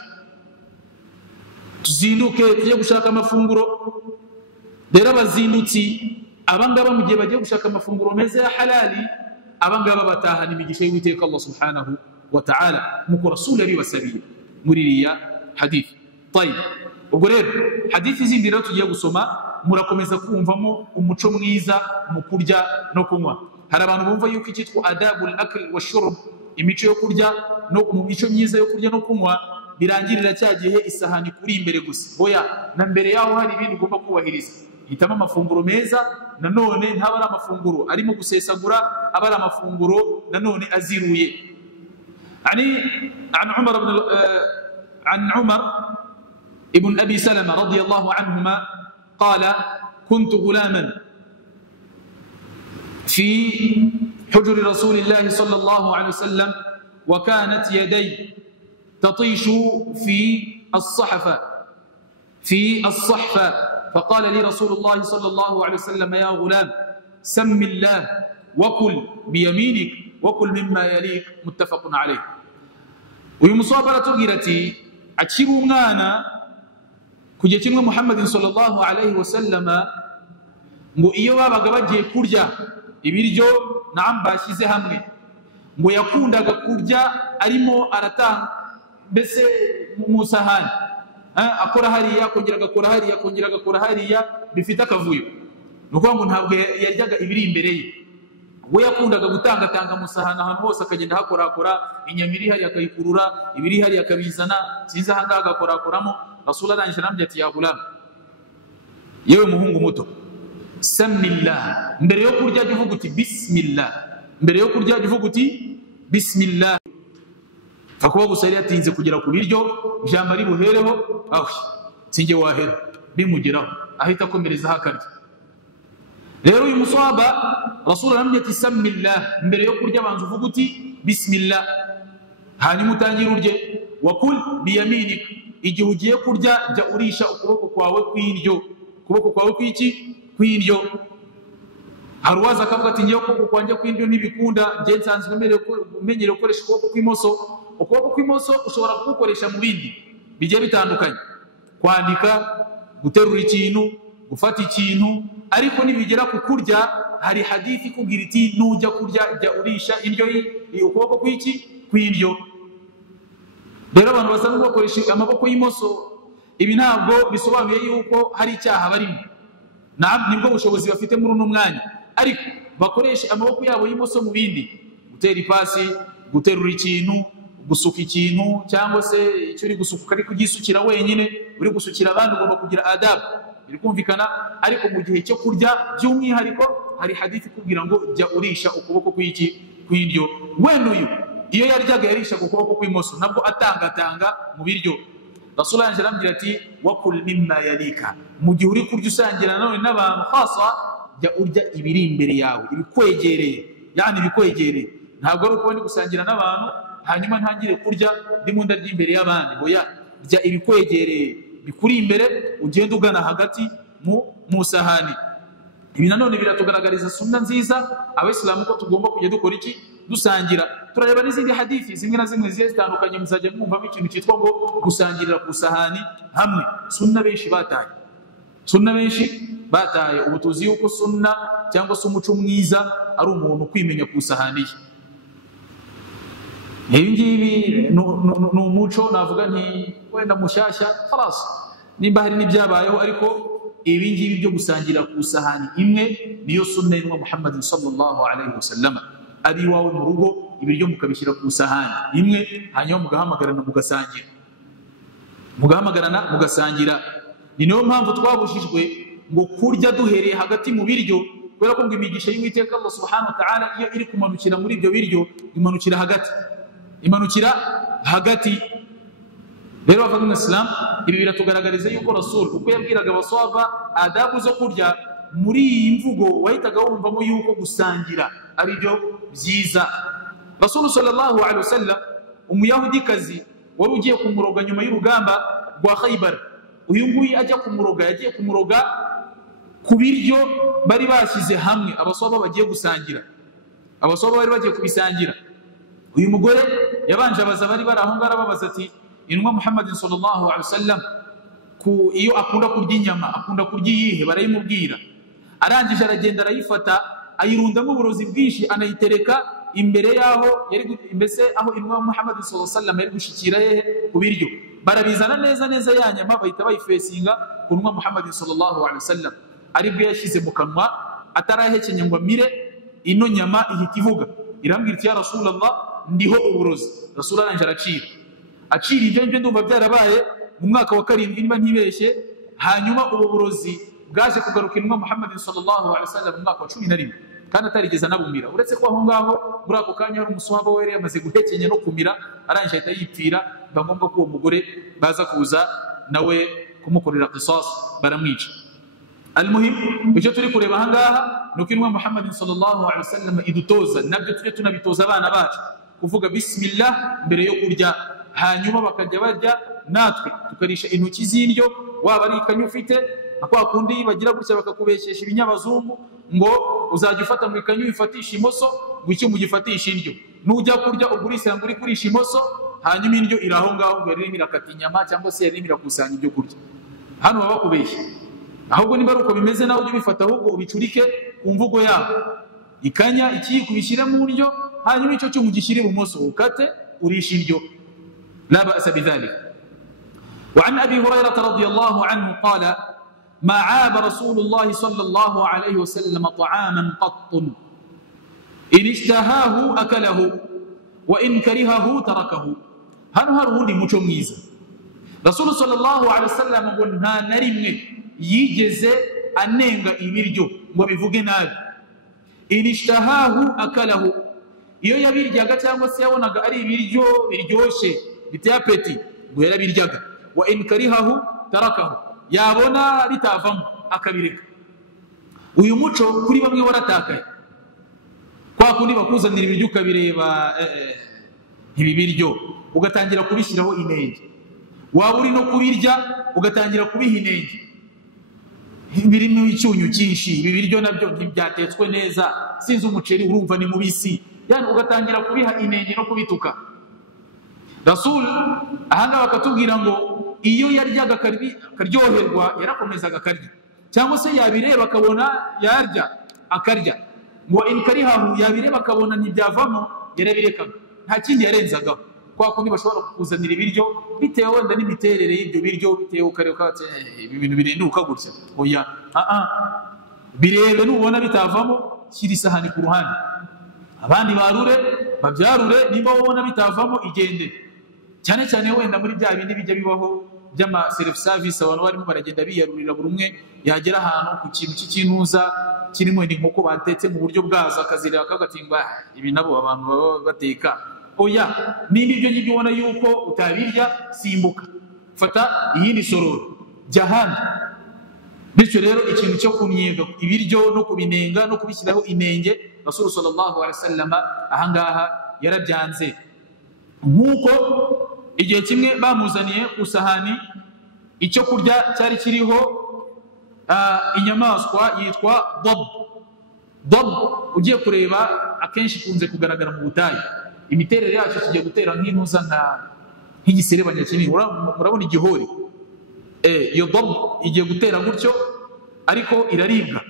Tuzinduke tujye gushaka amafunguro. Rero abazindutsi abangaba mu gihe bagiye gushaka amafunguro meza ya halali, abangaba batahana imigisha y'Uwiteka Allah subhanahu wa ta'ala, nkuko Rasul yabibasabiye muri iriya hadithi. Ubwo rero hadithi zindi rero tugiye gusoma murakomeza kumvamo umuco mwiza mu kurya no kunywa. Hari abantu bumva yuko icyitwa adabul akl washurb, imico yo kurya no mu mico myiza yo kurya no kunywa, birangirira cya gihe isahani kuri imbere gusa. Hoya, na mbere yaho hari ibintu ugomba kubahiriza. Hitamo amafunguro meza, nanone ntaba ari amafunguro arimo gusesagura, aba ari amafunguro nanone aziruye. عن عمر ابن أبي سلمة رضي الله عنهما قال كنت غلاما في حجر رسول الله صلى الله عليه وسلم وكانت يدي تطيش في الصحفة فقال لي رسول الله صلى الله عليه وسلم يا غلام سم الله وكل بيمينك وكل مما يليك متفق عليه. ويمصابرة تغيرتي أكيرو مانا كجتين محمد صلى الله عليه وسلم ngo iyo babaga bagiye kurya ibiryo bashize hamwe, ngo yakundaga kurya arimo aratanga mbese mu sahani, akora hariya akongera agakora hariya akongera agakora hariya, bifite akavuyo. Nuko ngo ntabwo yaryaga ibiri imbere ye, we yakundaga gutangatanga mu sahani ahantu hose, akagenda hakorakora, inyama iri hariya akayikurura, ibiri hariya akabizana, sinzi ahangaha agakorakoramo. Rasul arangije arambwira ati ya gulam, yewe muhungu muto, samillah, mbere yo kurya jya uvuga uti bismillah, mbere yo kurya jya uvuga uti bismillah. Fakuba gusa yari yatinze kugera ku biryo ijambo ari buhereho, aho sinjye wahera bimugeraho ahita akomereza hakarya. Rero uyu muswaba Rasul aramye ati samillah, mbere yo kurya banza uvuga uti bismillah, hanyuma utangira urye. Wakul biyaminika, igihe ugiye kurya jya urisha ukuboko kwawe kw'indyo, ukuboko kwawe kw'iki kw'indyo. Hari uwaza akavuga ati ngiye ukuboko kwanjye kw'indyo ntibikunda, njye nsanzwe umenyere gukoresha ukuboko kw'imoso. Ukuboko kw'imoso ushobora kugukoresha mu bindi bigiye bitandukanye, kwandika, guterura ikintu, gufata ikintu, ariko nibigera ku kurya hari hadithi ikubwira iti nujya kurya jya urisha indyo ukuboko kw'iki kw'indyo. Rero abantu basanzwe bakoresha amaboko y'imoso, ibi ntabwo bisobanuye yuko hari icyaha barimo, nibwo bushobozi bafite muri uno mwanya, ariko bakoresha amaboko yabo y'imoso mu bindi, gutera ipasi, guterura ikintu, gusuka ikintu, cyangwa se icyo uri gusuka ari kugisukira wenyine, uri gusukira abandi ugomba kugira adabu, biri kumvikana. Ariko mu gihe cyo kurya by'umwihariko hari hadithi ikubwira ngo jya urisha ukuboko kw'iki kw'indyo. Wenda uyu iyo yaryaga yarisha ku kuboko kw'imoso, nabwo atangatanga mu biryo. Rasul yanjye arambwira ati wakul mimma yalika, mu gihe uri kurya usangira nanone n'abantu khasa, jya urya ibiri imbere yawe, ibikwegereye, yani ibikwegereye. Ntabwo ari uko ndi gusangira n'abantu hanyuma ntangire kurya ndimo ndarya imbere y'abandi, oya, rya ibikwegereye bikuri imbere, ugenda ugana hagati mu sahani. Ibi nanone biratugaragariza sunna nziza abayisilamu ko tugomba kujya dukora iki, dusangira. Turareba n'izindi hadithi zimwe na zimwe zigiye zitandukanye, muzajya mwumvamo ikintu cyitwa ngo gusangirira ku sahani hamwe. Sunna benshi bataye, sunna benshi bataye. Ubu tuzi yuko sunna cyangwa se umuco mwiza ari umuntu kwimenya ku sahani ye. Ibi ngibi ni umuco navuga nti wenda mushyashya, khalas, nimba hari n'ibyabayeho, ariko ibi ngibi byo gusangira ku sahani imwe niyo sunna y'Intumwa Muhammad sallallahu alaihi wasallam. Ari iwawe mu rugo ibiryo mukabishyira ku sahani imwe, hanyuma mugahamagarana mugasangira, mugasangira. Ni niyo mpamvu twabujijwe ngo kurya duhereye hagati mu biryo, kubera ko ngo imigisha y'Uwiteka Allah subhanahu wa ta'ala iyo iri kumanukira muri ibyo biryo imanukira hagati. Rero bavandimwe Islam, ibi biratugaragariza yuko Rasul uko yabwiraga abaswaba adabu zo kurya, muri iyi mvugo wahitaga wumvamo yuko gusangira ari byo byiza. Rasul sallallahu alaihi wasallam, umuyahudikazi wari ugiye kumuroga nyuma y'urugamba rwa Khaybar, uyu nguyu ajya kumuroga, yagiye kumuroga ku biryo bari bashyize hamwe, abaswaba bagiye gusangira, abaswaba bari bagiye kubisangira. Uyu mugore yabanje abaza bari bari aho ngaho, ababaza ati Intumwa Muhammad sallallahu alaihi wasallam iyo akunda kurya inyama akunda kurya iyihe? Barayimubwira. Arangije aragenda arayifata, ayirundamo uburozi bwinshi, anayitereka imbere yaho mbese aho Intumwa Muhammad sallallahu alaihi wasallam yari gushikira hehe ku biryo. Barabizana neza ya nyama, bahita bayifesinga ku Intumwa Muhammad sallallahu alaihi wasallam, aribwo yashyize mu kanwa atarahekenya ngo amire, ino nyama ihita ivuga, irambwira iti ya Rasulullah, ndiho uburozi. Rasul arangije acira ibyo ndumva byarabaye mu mwaka wa 7 niba ntibeshye. Hanyuma ubu burozi bwaje kugaruka Intumwa Muhammad sallallahu alaihi wasallam mu mwaka wa 11, kandi atarigeze anabumira, uretse ko aho ngaho muri ako kanya hari umuswahaba we yamaze guhekenya no kumira, arangije ahita yipfira. Biba ngombwa ko uwo mugore baza kuza nawe kumukorera qisas, baramwica. Almuhim, icyo turi kureba aha ngaha ni uko Intumwa Muhammad sallallahu alaihi wasallam idutoza, nabyo tujye tunabitoza abana bacu kuvuga bismillah mbere yo kurya, hanyuma bakajya barya, natwe tukarisha intoki z'indyo. Waba ari ikanyu ufite, kwa kundi bagira gutya bakakubeshyesha ibinyabazungu ngo uzajya ufata mu ikanyu wifatisha imoso, ngo icyo mugifatisha indyo, nujya kurya ugurisha ngo uri kurisha imoso, hanyuma indyo iraho ngaho ngo yarimo irakata inyama cyangwa se yarimo irakusanya ibyo kurya. Hano baba bakubeshya, ahubwo niba ari uko bimeze nawe ujye ubifata, ahubwo ubicurike ku mvugo yabo. Ikanya ikiyiko ubishyire mu ndyo, hanyuma icyo cyo mugishyire ibumoso ukate urisha indyo, لا بأس بذلك. وعن أبي هريرة رضي الله عنه قال ما عاب رسول الله صلى الله عليه وسلم طعاما قط إن اشتهاه أكله وإن كرهه تركه. هنو هروني muco mwiza. Rasul sallallahu alaihi wasallam ngo nta narimwe yigeze anenga ibiryo ngo bivuge nabi. Inishtahahu akalahu, iyo yabiryaga cyangwa se yabonaga ari ibiryo biryoshye biteye apeti ngo yarabiryaga. Wa in karihahu tarakahu, yabona bitavamo akabireka. Uyu muco kuri bamwe waratakaye, kwa kundi bakuzanira ibiryo ukabireba ibi biryo ugatangira kubishyiraho inenge, waba uri no kubirya ugatangira kubiha inenge, birimo icyunyu cyinshi, ibi biryo nabyo ntibyatetswe neza, sinzi umuceri urumva ni mubisi, yani ugatangira kubiha inenge no kubituka. Rasul ahanga bakatubwira ngo iyo yaryaga akaryoherwa yarakomezaga akarya, cyangwa se yabireba akabona yarya akarya. Ngo in karihahu, yabireba akabona ntibyavamo yarabirekaga, nta kindi yarenzagaho. Kwa kundi bashobora kukuzanira ibiryo bitewe wenda n'imiterere y'ibyo biryo, bitewe ukareka ati ibi bintu birenduka gutya, oya birebe, nubona bitavamo shyira isahani ku ruhande, abandi barure babyarure, niba ubona bitavamo igende. Cyane cyane wenda muri bya bindi bijya bibaho by'ama self service, abantu barimo baragenda biyarurira, buri umwe yagera ahantu ku kintu cy'ikintuza kirimo inkoko batetse mu buryo bwazo, akazireba akagatimba ibi nabo abantu baba bateka. Oya, niba ibyo ngibyo ubona yuko utabirya, simbuka, fata iyindi sororo, jya ahandi. Bityo rero ikintu cyo kunnyega ibiryo no kubinenga no kubishyiraho inenge, Rasul sallallahu alaihi wasallam ahangaha yarabyanze. Nk'uko igihe kimwe bamuzaniye ku sahani icyo kurya cyari kiriho inyamaswa yitwa dab. Dab ugiye kureba akenshi kunze kugaragara mu butayu, imiterere yacu kigiye gutera nk'intuza nk'igiserebanya kinini, murabona igihori, iyo dab igiye gutera gutyo, ariko iraribwa.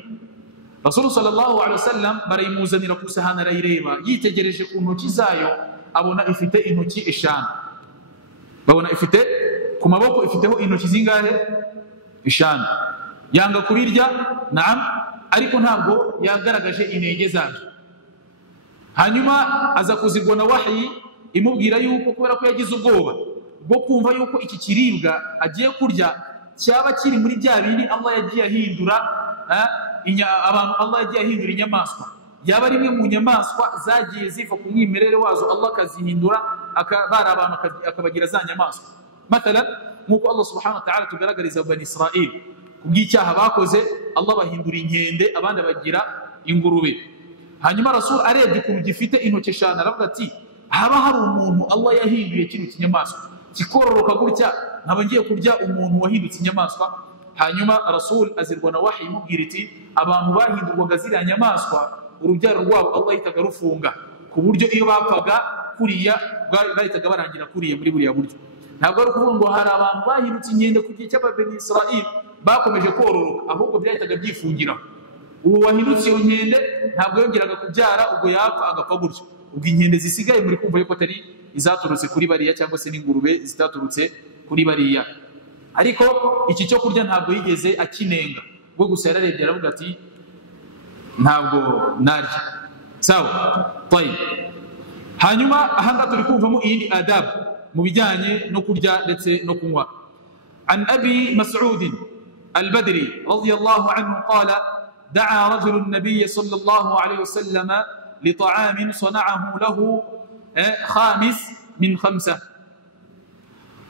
Rasul sallallahu alaihi wasallam barayimuzanira ku sahani, arayireba, yitegereje ku ntoki zayo abona ifite intoki 5, babona ifite ku maboko ifiteho intoki zingahe? 5. Yanga kubirya, naam, ariko ntabwo yagaragaje inenge zabyo. Hanyuma aza kuzirwa na wahyi imubwira yuko kubera ko yagize ubwoba bwo kumva yuko iki kiribwa agiye kurya cyaba kiri muri bya bindi Allah yagiye ahindura abantu, Allah yagiye ahindura inyamaswa, yaba ari imwe mu nyamaswa zagiye ziva ku mwimerere wazo, Allah akazihindura bari abantu akabagira za nyamaswa. Mathalan, nk'uko Allah subhanahu wa ta'ala tugaragariza Bani Israel kubw'icyaha bakoze, Allah bahindura inkende, abandi bagira ingurube. Hanyuma Rasul arebye ukuntu gifite intoki 5, aravuga ati haba hari umuntu Allah yahinduye kino kinyamaswa kikororoka gutya, nkaba ngiye kurya umuntu wahindutse inyamaswa. Hanyuma Rasul azirwa na wahyi imubwira iti abantu bahindurwaga ziriya nyamaswa, urubyaro rwabo Allah yahitaga rufunga, ku buryo iyo bapfaga kuriya bahitaga barangira kuriya muri buriya buryo. Ntabwo ari ukuvuga ngo hari abantu bahindutse inkende ku gihe cy'Abani Israel bakomeje kororoka, ahubwo byahitaga byifungira. Uwo wahindutse iyo nkende ntabwo yongeraga kubyara, ubwo yapfa agapfa gutyo. Ubwo inkende zisigaye muri kumva yuko atari izaturutse kuri bariya, cyangwa se n'ingurube zitaturutse kuri bariya. Ariko iki cyo kurya ntabwo yigeze akinenga, ubwo gusa yararebye aravuga ati ntabwo narya. Sawa, tayib. Hanyuma ahanga turi kumvamo iyindi adab mu bijyanye no kurya ndetse no kunywa. An Abi Mas'ud al-Badri radiyallahu anhu qala دعا رجل النبي صلى الله عليه وسلم لطعام صنعه له 5 من 5.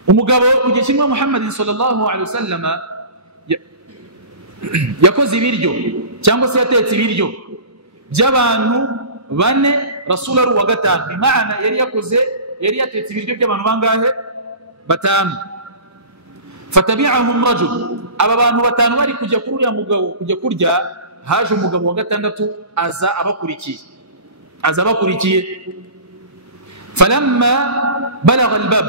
Umugabo kugiye kimwe Muhammad sallallahu alaihi wasallam yakoze ibiryo cyangwa se yatetse ibiryo by'abantu 4, Rasul ari wa 5. Bimaana yari yatetse ibiryo by'abantu bangahe? 5. Fatabi'ahum rajul, aba bantu 5 bari kujya kuri uriya mugabo kujya kurya, haje umugabo wa 6 aza abakurikiye. Falamma balagha albab,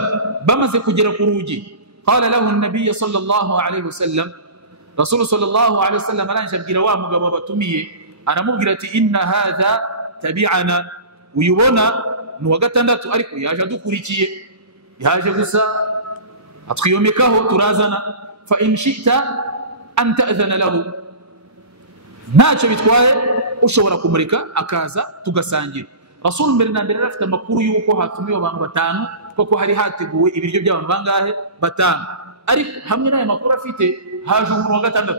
bamaze kugera ku rugi, qala lahu an-nabiy sallallahu alayhi wasallam, Rasul sallallahu alayhi wasallam arangije wa mugabo batumiye, aramubwira ati inna hadha tabi'ana, uyubona ni wa 6 ariko yaje adukurikiye, yaje gusa atwiyomekaho turazana. Fa in shi'ta an ta'dhana lahu, ntacyo bitwaye ushobora kumurika akaza tugasangira. Rasul mbere na mbere afite amakuru yuko hatumiwe abantu 5, kuko hari hateguwe ibiryo by'abantu bangahe? 5. Ariko hamwe n'aya makuru afite, haje umuntu wa 6.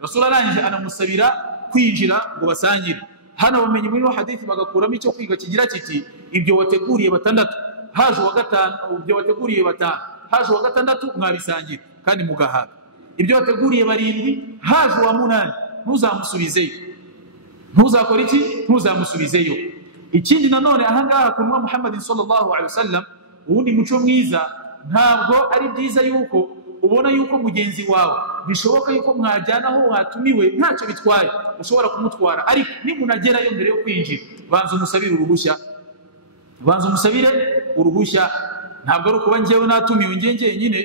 Rasul arangije anamusabira kwinjira ngo basangire. Hano bamenye muri hadithi bagakuramo icyo kwiga kigira kiti ibyo wateguriye batandatu haje wa gatanu, ibyo wateguriye batanu haje wa gatandatu mwabisangira kandi mugahaga. Ibyo wateguriye barindwi haje wa munani ntuzamusubizeyo. Ntuzakora iki? Ntuzamusubizeyo. Ikindi nanone ahangaha kunwa Muhammad sallallahu alaihi wasallam ubundi muco mwiza, ntabwo ari byiza yuko ubona yuko mugenzi wawe bishoboka yuko mwajyana aho watumiwe ntacyo bitwaye, ushobora kumutwara, ariko nimunagerayo mbere yo kwinjira banza umusabire uruhushya. Banza umusabire uruhushya. Ntabwo ari ukuba njyewe natumiwe njyenyine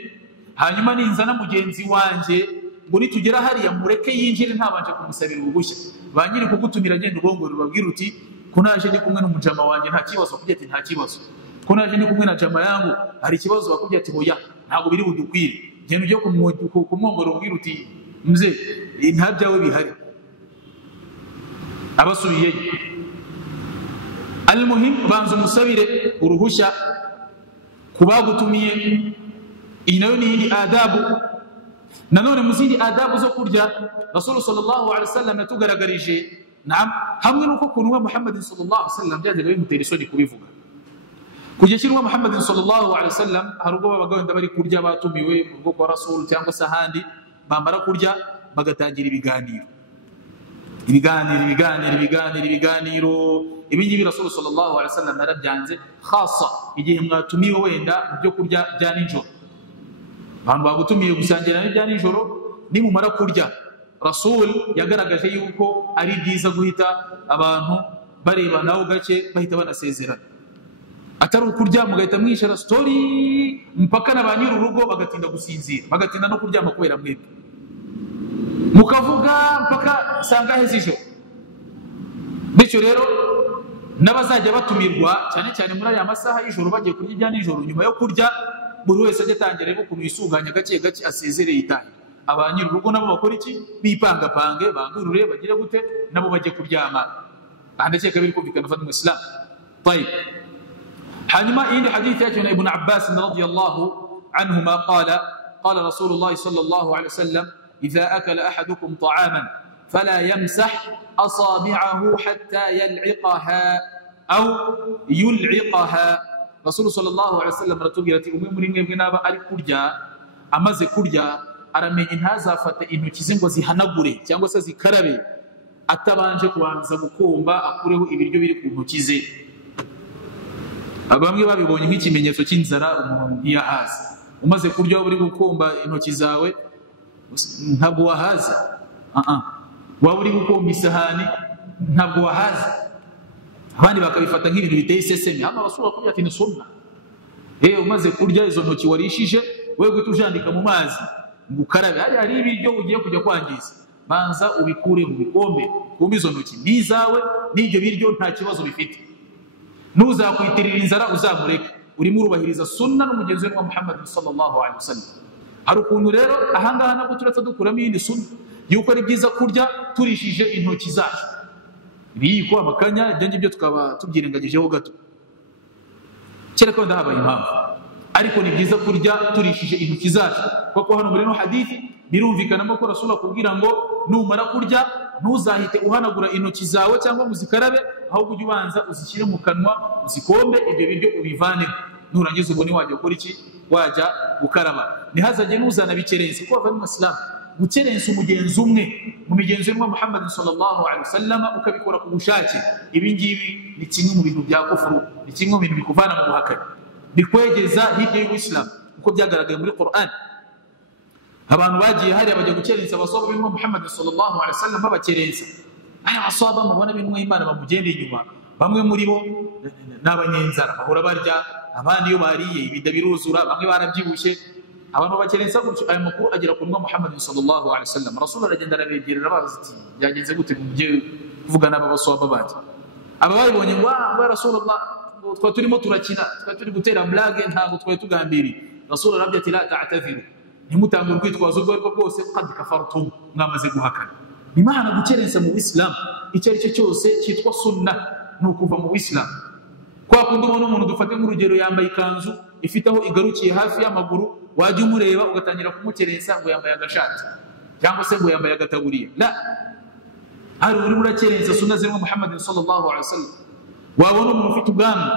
hanyuma ninzana mugenzi wanjye ngo nitugera hariya mureke yinjire ntabanje kumusabira uruhushya. Ba nyiri kugutumira agenda ubongora ubabwira uti ko naje ndi kumwe n'umujama wanjye nta kibazo, bakubwira ati nta kibazo. Ko naje ndi kumwe na jama yangu hari ikibazo, bakubwira ati hoya ntabwo biri budukwire. Genda ujye kumwongora ubwira uti mze nta byawe bihari. Abasubiyeyo. Al-muhim banza umusabire uruhushya kubagutumiye. Iyi nayo ni adabu. Nanone muzindi adabu zo kurya Rasul sallallahu alaihi wasallam yatugaragarije hamwe nuko kunwa Muhammad sallallahu alaihi wasallam byaje bimutera isoni kubivuga. Kugishyirwa Muhammad sallallahu alaihi wasallam hari ubwo babaganda bari kurya batumiwe ubwo kwa Rasul cyangwa se ahandi, bambara kurya bagatangira ibiganiro. Ibi ngibi Rasul sallallahu alaihi wasallam narabyanze, khassa igihe mwatumiwe wenda byo kurya bya nijoro. Abantu bagutumiye gusangira n'ibya nijoro, nimumara kurya Rasul yagaragaje yuko ari byiza guhita abantu bareba nawo gake bahita banasezerana. Atari ukurya mugahita mwishara story mpaka na banyiri urugo bagatinda gusinzira, bagatinda no kuryama kubera mwebwe, mukavuga mpaka sangahe z'ijoro. Bityo rero n'abazajya batumirwa cyane cyane muri aya masaha y'ijoro bagiye kurya ibya nijoro, nyuma yo kurya buri wese ajya atangira rero ukuntu yisuganya gake gake asezereye itahe. Abanyiri urugo nabo bakora iki? Bipangapange, bandurure, bagire gute nabo bajye kuryama. Ndakeka biri kumvikana fa mu Islam. طيب. hanyuma indi hadithi yake na Ibn Abbas radiyallahu anhuma قال رسول الله صلى الله عليه وسلم إذا أكل أحدكم طعاما فلا يمسح أصابعه حتى يلعقها أو يلعقها. Rasul sallallahu alaihi wasallam aratubwira ati umwe muri mwebwe naba ari kurya, amaze kurya aramenye ntazafata intoki ze ngo zihanagure cyangwa se zikarabe atabanje kubanza gukomba akureho ibiryo biri ku ntoki ze. Abamwe babibonye nk'ikimenyetso cy'inzara umuntu ntiyahaza. Umaze kurya uri gukomba intoki zawe ntabwo wahaza. Waba uri gukomba isahani ntabwo wahaza. Abandi bakabifata nk'ibintu biteye iseseme. Hano Rasul akubwira ati ni sunna. Umaze kurya izo ntoki warishije wewe guhita ujandika mu mazi ngo ukarabe. Hari ibiryo ugiye kujya kwangiza, banza ubikure mu bikombe, kumbe izo ntoki ni zawe, n'ibyo biryo nta kibazo bifite. Ntuzakwitirira inzara uzamureke, urimo urubahiriza sunna n'umugenzi wa Muhammad sallallahu alaihi wasallam. Hari ukuntu rero ahangaha nabwo turetse dukuramo iyindi sunna yuko ari byiza kurya turishije intoki zacu. Ibiyiko amakanya ibyo ngibyo tukaba tubyirengagijeho gato, kereka wenda habaye impamvu, ariko ni byiza kurya turishije intoki zacu. Kuko hano muri no hadithi birumvikanamo ko Rasul akubwira ngo numara kurya ntuzahite uhanagura intoki zawe cyangwa muzikarabe, ahubwo ujye ubanza uzishyire mu kanwa uzikombe ibyo biryo ubivane, nurangiza ubone wajya gukora iki? Wajya gukaraba. Ntihazajye nuzana bikerensi, kuko bava mu Islam gukerensa umugenzi umwe mu migenzo y'Umwami Muhammad sallallahu alaihi wasallam ukabikora ku bushake. Ibi ngibi ni kimwe mu bintu bya kufuru, ni kimwe mu bintu bikuvana mu buhakanye, bikwegeza hirya y'Islam, uko byagaragaye muri Qur'an. Abantu bagiye hariya bajya gukerensa abaswaba b'Umwami Muhammad sallallahu alaihi wasallam babakerensa. Aya baswaba mubona b'intumwa y'Imana bamugendeye inyuma, bamwe muri bo n'abanyenzara bahora barya, abandi iyo bariye ibida biruzura, bamwe barabyibushye. Abantu bakerensa gutyo, aya makuru agera ku Umwami Muhammad sallallahu alaihi wasallam. Rasul aragenda arabegerera baza ati byagenze gute mugiye kuvuga n'aba baswaba banje? Aba babibonye ngo wa Rasulullah twa turimo turakina, twa turi gutera blague, ntabwo twa tugambiri. Rasul arabye ati la ta'tadhiru, ntimutange urwitwazo rwo rwose, qad kafartum, mwamaze guhakana. Imana gukerensa mu Islam icyo ari cyo cyose cyitwa sunna no kuva mu Islam. Kwa kundi ubona umuntu dufate nk'urugero yambaye ikanzu ifite aho igarukiye hafi y'amaguru, wajya umureba ugatangira kumukerensa ngo yambaye agashati cyangwa se ngo yambaye agataburiya. La, hari uri murakerenza sunna z'Intumwa Muhammad sallallahu alaihi wasallam wabona umuntu ufite ubwanwa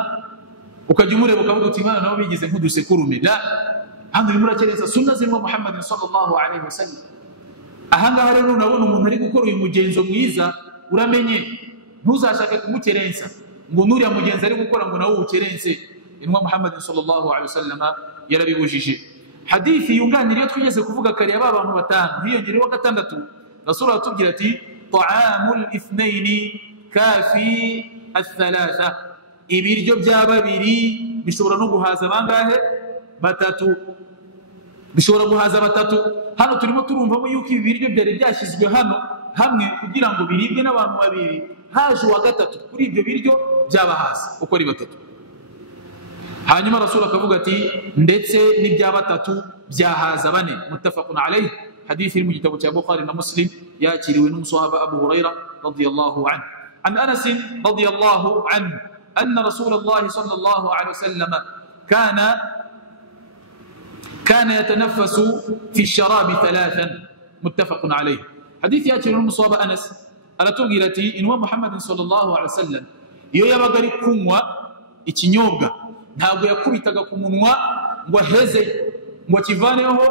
ukajya umureba ukavuga uti Imana nabo bigize nk'udusekurume la handi uri murakerenza sunna z'Intumwa Muhammad sallallahu alaihi wasallam ahangaha rero nabona umuntu ari gukora uyu mugenzo mwiza uramenye ntuzashake kumukerenza ngo nuriya mugenzi ari gukora ngo nawe ukerenze Intumwa Muhammad sallallahu alaihi wasallam yarabibujije hadithi yunganiriye twigeze kuvuga kare aba abantu batanu hiyongereho gatandatu Rasul atubwira ati ta'amul ithnaini kafi athalatha ibiryo by'ababiri bishobora no guhaza bangahe batatu bishobora guhaza batatu hano turimo turumvamo yuko ibi biryo byari byashyizwe hano hamwe kugira ngo biribwe n'abantu babiri haje wa gatatu kuri ibyo biryo byabahaza uko ari batatu hanyuma Rasul akavuga ati ndetse n'ibya batatu byahaza bane muttafaqun alayhi hadithi iri mu gitabo cya Bukhari na Muslim yakiriwe n'umusahaba Abu Huraira radiyallahu anhu an Anas radiyallahu anhu anna Rasulullah sallallahu alayhi wasallam كان يتنفس في الشراب ثلاثا متفق عليه حديث ياتي من مصاب انس على تغيرتي ان محمد صلى الله عليه وسلم iyo yabaga ari kunywa ikinyobwa ntabwo yakubitaga ku munwa ngo heze ngo kivaneho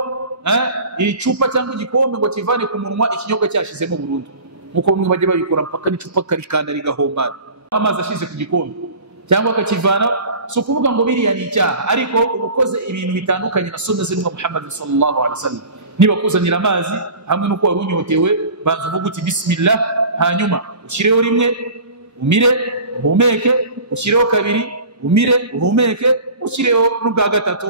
icupa cyangwa igikombe ngo kivane ku munwa ikinyobwa cyashizemo burundu muko bamwe bajye babikora mpaka n'icupa karikanda rigahomba amazi ashize ku gikombe cyangwa akakivana so kuvuga ngo biriya ni icyaha ariko ubukoze ibintu bitandukanye na sunna z'Intumwa Muhammad sallallahu alaihi wasallam niba kuzanira amazi hamwe nuko warunyotewe banza uvuga uti bismillah hanyuma ushireho rimwe umire uhumeke ushireho kabiri umire uhumeke ushireho n'ubwa gatatu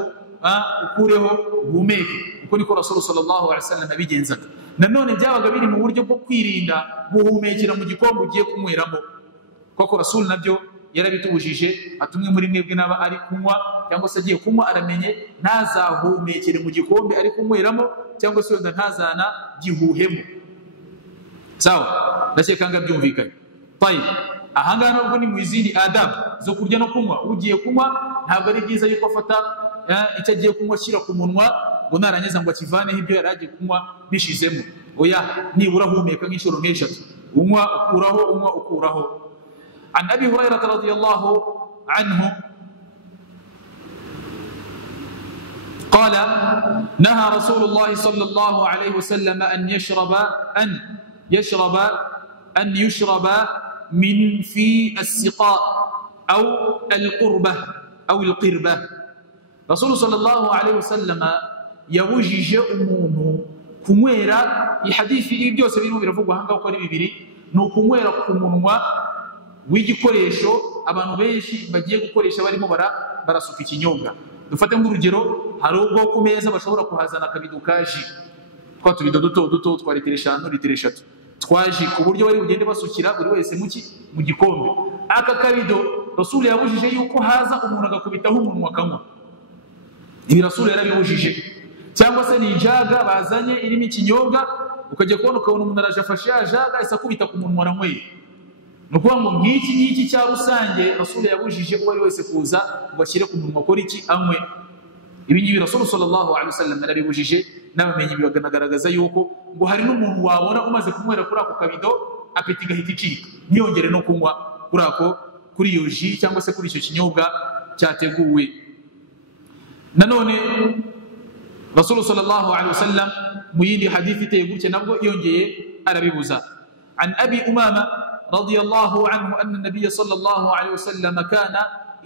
ukureho uhumeke uko niko Rasul sallallahu alaihi wasallam abigenzaga nanone byabaga biri mu buryo bwo kwirinda guhumekera mu gikombe ugiye kunyweramo koko Rasul nabyo yarabitubujije atumwe muri mwebwe naba ari kunywa cyangwa se agiye kunywa aramenye ntazahumekere mu gikombe ari kunyweramo cyangwa se wenda ntazana gihuhemo sawa ndakeka ngabyumvikanye tayib ahangaha nubwo ni mu izindi adabu zo kurya no kunywa ugiye kunywa ntabwo ari byiza yuko afata icyo agiye kunywa ashyira ku munwa ngo narangiza ngo akivaneho ibyo yari agiye kunywa bishizemo oya nibura humeka nk'inshuro nk'eshatu unywa ukuraho عن أبي هريرة رضي الله عنه قال نهى رسول الله صلى الله عليه وسلم أن يشرب من في السقاء أو القربة رسول صلى الله عليه وسلم يوجج أمونه كمويرا الحديث إيديو سبيل بيرفقوا هنگا وقال بيبيري نو كمويرا كمونوا w'igikoresho abantu benshi bagiye gukoresha barimo barasuka ikinyobwa dufate nk'urugero hari ubwo ku meza bashobora kuhazana akabido kaji twa tubido duto twa litiro 5 litiro 3 twaji ku buryo bari bugende basukira buri wese mu gikombe aka kabido Rasul yabujije yuko haza umuntu agakubitaho umuntu akanywa ibi Rasul yarabibujije cyangwa se ni jaga bazanye irimo ikinyobwa ukajya kubona ukabona umuntu araje afashe jaga isakubita ku muntu waranyweye nukuvuga ngo nk'iki cya rusange Rasul yabujije uwo ari wese kuza ngo ashyire ku munwa akora iki anywe ibi ngibi Rasul sallallahu alaihi wasallam yarabibujije n'abamenyi biganagaragaza yuko ngo hari n'umuntu wabona umaze kunywera kuri ako kabido apeti gahita icika ntiyongere no kunywa kuri iyo ji cyangwa se kuri icyo kinyobwa cyateguwe nanone Rasul sallallahu alaihi wasallam mu yindi hadithi iteye gutya nabwo yongeye arabibuza an Abi Umama رضي الله عنه أن النبي صلى الله عليه وسلم كان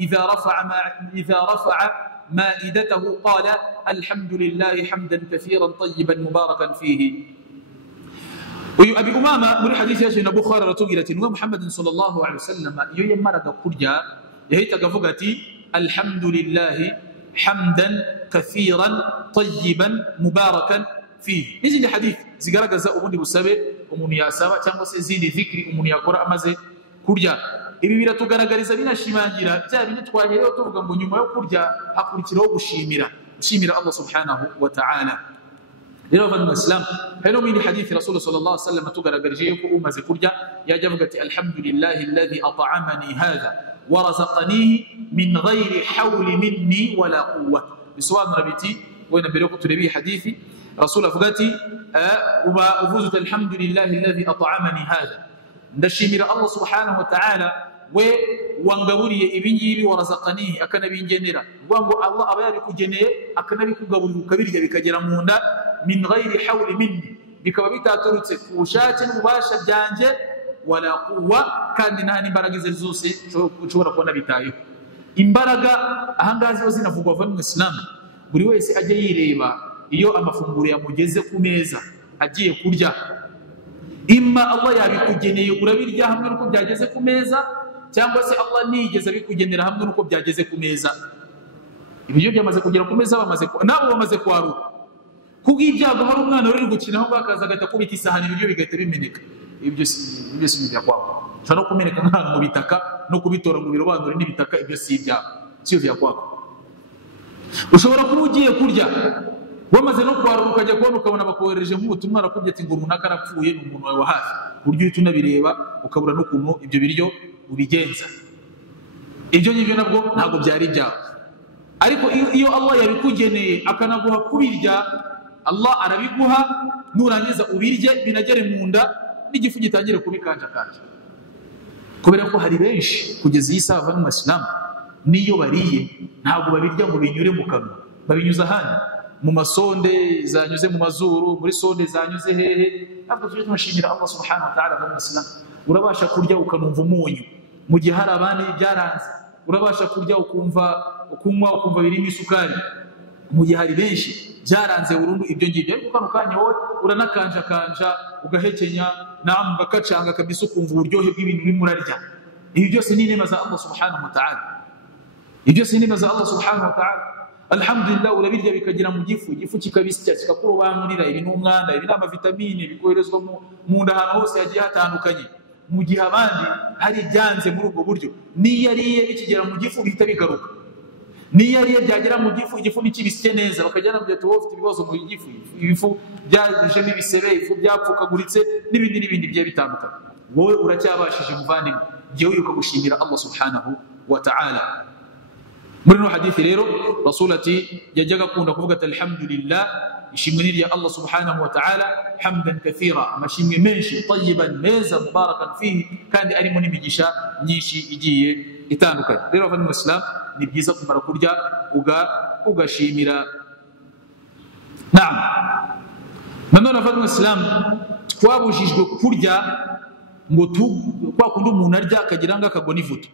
إذا رفع مائدته قال الحمد لله حمدا كثيرا طيبا مباركا فيه أبي أمامة من حديث ياشين بخارى رتوغيرة ومحمد صلى الله عليه وسلم يمرق كرجا يهيتك فقتي الحمد لله حمدا كثيرا طيبا مباركا فيه نجي حديث زغرا غزا ubundi busabe umuntu yasaba cyangwa se zindi zikri umuntu yakora amaze kurya ibi biratugaragariza binashimangira bya bindi twahereho tuvuga ngo nyuma yo kurya hakurikiraho gushimira Allah subhanahu wa ta'ala rero mu Islam hano muri hadith Rasul sallallahu alaihi wasallam tugaragarije yuko umaze kurya yajya avuga ati alhamdulillahi alladhi at'amani hadha wa razaqanihi min ghairi hawli minni wala quwwa bisobanura biti wena mbere ko turebi hadithi رسول أفغاتي وفوزت الحمد لله الذي أطعمني هذا ndashimira Allah subhanahu wa ta'ala we wangaburiye ibingibi warazaqanihi akanabingenera ngo Allah aba yabikugeneye akanabikugaburira ukabirya bikagera mu nda min ghairi hawli minni bikaba bitaturutse ku bushake n'ububasha byanje wala quwwa kandi nta n'imbaraga zose ushobora kubona bitayeho. Imbaraga ahangazi zo zinavugwa mu Islam. Buri wese ajye yireba iyo amafunguro yamugeze ku meza agiye kurya, imma Allah yabikugeneye urabirya hamwe nuko byageze ku meza, cyangwa se Allah nigeze abikugenera hamwe nuko byageze ku meza. Ibyo byamaze kugera ku meza nabo bamaze kwaruka. Kubw'ibyago hari umwana uri gukina aho bakaza agahita kubita isahani ibiryo bigahita bimeneka. Ibyo si ibya kwako. Ushobora no kumeneka nk'ahantu mu bitaka no kubitora mu birobanure n'ibitaka, ibyo si ibyago, si ibya kwako. Ushobora kuba ugiye kurya wamaze no kwaruka ukajya kubona ukabona bakohereje nk'ubutumwa arakubye ati ngo runaka arapfuye, ni umuntu wawe wa hafi, buryo uhita unabireba ukabura n'ukuntu ibyo biryo ubigenza. Ibyo ngibyo nabwo ntabwo byari ibyago. Ariko iyo Allah yabikugeneye akanaguha kubirya, Allah arabiguha, nurangiza ubirye binagere mu nda n'igifu gitangire kubikanjakanja. Kubera ko hari benshi kugeza iyi saha mu Islam niyo bariye ntabwo babirya ngo binyure mu kanwa, babinyuza ahandi mu masonde zanyuze mu mazuru, muri sonde zanyuze hehe. Ntabwo tujye tunashimira Allah subhanahu wa ta'ala mu Islam. Urabasha kurya ukanumva umunyu mu gihe hari abandi byaranze, urabasha kurya ukunywa ukumva birimo isukari mu gihe hari benshi byaranze burundu ibyo ngibyo. Ariko kano kanya wowe uranakanjakanja ugahekenya namu ugakacanga kabisa ukumva uburyohe bw'ibintu urimo urarya. Ibi byose ni inema za Allah subhanahu wa ta'ala. Ibyo byose ni inema za Allah subhanahu wa ta'ala. Alhamdulillah, urabirya bikagira mu gifu, igifu kikabisya kikakurobanurira, ibi n'umwanda, ibi n'amavitamine bikoherezwa mu nda ahantu hose hagiye hatandukanye. Mu gihe abandi hari byanze muri ubwo buryo, niyo ariye bikigera mu gifu bihita bigaruka. Niyo ariye byagera mu gifu, igifu nikibisye neza, bakajyana mu gihe ufite ibibazo mu gifu, ibifu byajemo ibisebe, ibifu byapfukaguritse n'ibindi bigiye bitandukanye. Wowe uracyabashije muvandimwe, jyewe wibuka gushimira Allah subhanahu wa ta'ala. Muri no hadithi rero Rasul ati yajyaga akunda kuvuga ati alhamdulillah, ishimwe ni rya Allah subhanahu wa ta'ala, hamdan kathira, amashimwe menshi, tayyiban meza, mubarakan fihi, kandi arimo n'imigisha myinshi igiye itandukanye. Rero abavandimwe mu Islam ni byiza kumara kurya ugashimira. Naam, nanone abavandimwe mu Islam twabujijwe kurya ngo kwa kundi umuntu arya akagira ngo akagwa n'ivuto,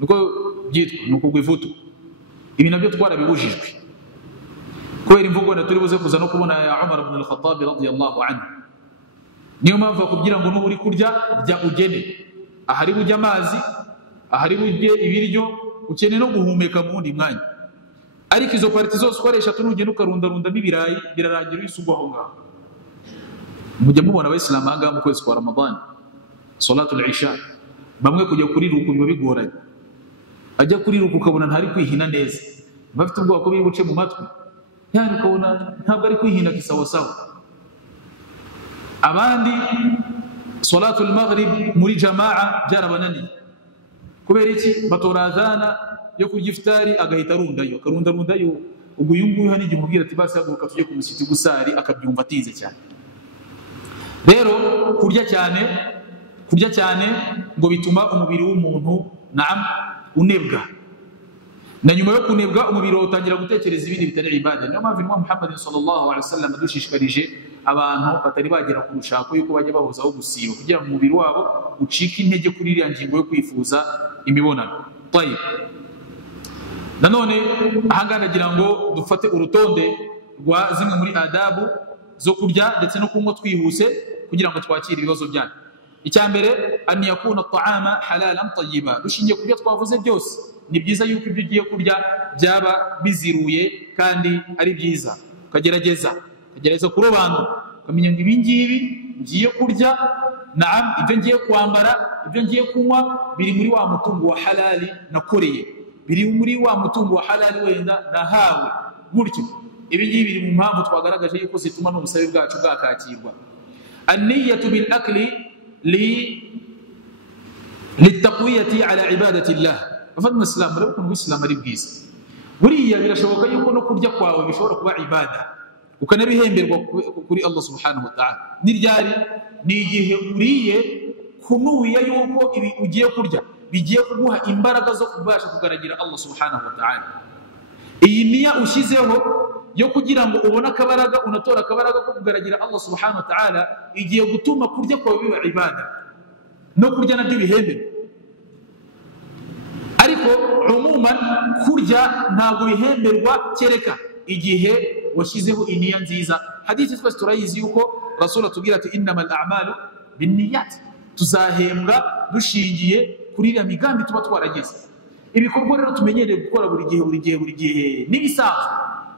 nuko byitwa nukugwa ivuto. Ibi nabyo twarabibujijwe kubera imvugo na turi buze kuza no kubona ya Umar ibn al-Khattab radiyallahu anhu. Niyo mpamvu bakubwira ngo nuburi kurya jya ugene ahari bujya amazi, ahari bujye ibiryo, ukene no guhumeka mu wundi mwanya. Ariko izo pariti zose ukoresha tunugenda ukarundarunda n'ibirayi birarangira wisugwa aho ngaho. Mujya mubona abayisilamu aha ngaha mu kwezi kwa Ramadan, salatul isha, bamwe kujya kuri ruku biba bigoranye. Ajya kuri ruku ukabona ntari kwihina neza, bafite ubwoba ko bibuce mu matwi, yani ukabona ntabwo ari kwihina kisawasawa. Abandi salatul maghrib muri jamaa byarabananiye. Kubera iki? Batora adhana yo kurya iftari agahita arundayo, ubwo uyu nguyu hani igihe umubwira ati basi haguruka tujye ku musiti gusari, akabyumva atinze cyane. Rero kurya cyane ngo bituma umubiri w'umuntu unebwa, na nyuma yo kunebwa umubiri utangira gutekereza ibindi bitari ibada. Niyo mpamvu Imam Muhammad sallallahu alaihi wasallam adushishikarije abantu batari bagera ku rushako yuko bajya bahozaho gusiba kugira ngo umubiri wabo ucike intege kuri iriya ngingo yo kwifuza imibonano. Tayib, nanone ahangaha ndagira ngo dufate urutonde rwa zimwe muri adabu zo kurya ndetse no kunywa twihuse kugira ngo twakire ibibazo byanyu. Icyambere, an yakuna at-ta'ama halalan tayyiba. Dushingiye ku byo twavuze byose, ni byiza yuko ibyo ugiye kurya byaba biziruye kandi ari byiza. Ukagerageza kurobanura, ukamenya ngo ibi ngibi ngiye kurya, ibyo ngiye kwambara, ibyo ngiye kunywa biri muri wa mutungo wa halali nakoreye, biri muri wa mutungo wa halali wenda nahawe. Gutyo ibi ngibi biri mu mpamvu twagaragaje yuko zituma n'ubusabe bwacu bwakakirwa. An-niyyatu bil akli litaqwiyati ala ibadati Allah. Bavandimwe Islam, rero ukuntu Islam ari bwiza, buriya birashoboka yuko no kurya kwawe bishobora kuba ibada, ukanabihemberwa kuri Allah subhanahu wa ta'ala. Ni ryari? Ni igihe uriye kunuya yuko ibi ugiye kurya bigiye kuguha imbaraga zo kubasha kugaragira Allah subhanahu wa ta'ala. Iyi niya ushizeho yo kugira ngo ubone akabaraga, unatora akabaraga ko kugaragira Allah subhanahu wa ta'ala, igiye gutuma kurya kwawe biba ibada no kurya nabyo bihembe. Ariko umuman kurya ntabwo bihemberwa kereka igihe washizeho iniya nziza. Hadithi twese turayizi yuko Rasul atubwira ati innamal a'malu binniyat, tuzahembwa dushingiye kuri iriya migambi tuba twaragize. Ibikorwa rero tumenyereye gukora buri gihe n'ibisanzwe,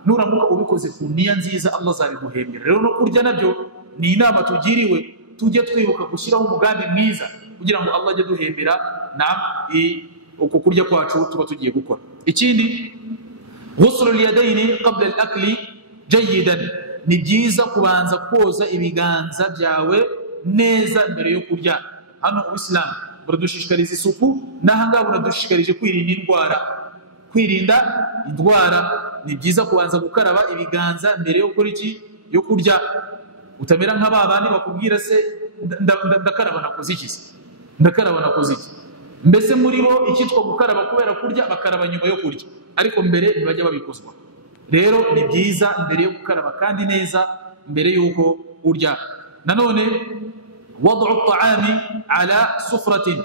nuramuka ubikoze ku niya nziza Allah azabiguhembera. Rero no kurya nabyo ni inama tugiriwe, tujye twibuka gushyiraho umugambi mwiza kugira ngo Allah ajye duhembera uko kurya kwacu tuba tugiye gukora. Ikindi, ghusl al-yadayn qabla al-akli jayidan, ni byiza kubanza koza ibiganza byawe neza mbere yo kurya. Hano Uislamu buradushishikariza isuku, n'ahangaha buradushishikarije kwirinda indwara. Ni byiza kubanza gukaraba ibiganza mbere yo gukora iki, yo kurya. Utamera nk'ababandi bakubwira se ndakaraba nakoze iki, ndakaraba nakoze iki. Mbese muri bo icyitwa gukaraba kubera kurya bakaraba nyuma yo kurya, ariko mbere ntibajya babikozwa. Rero ni byiza mbere yo gukaraba kandi neza mbere yuko urya. Nanone wad'u at-ta'ami ala sufratin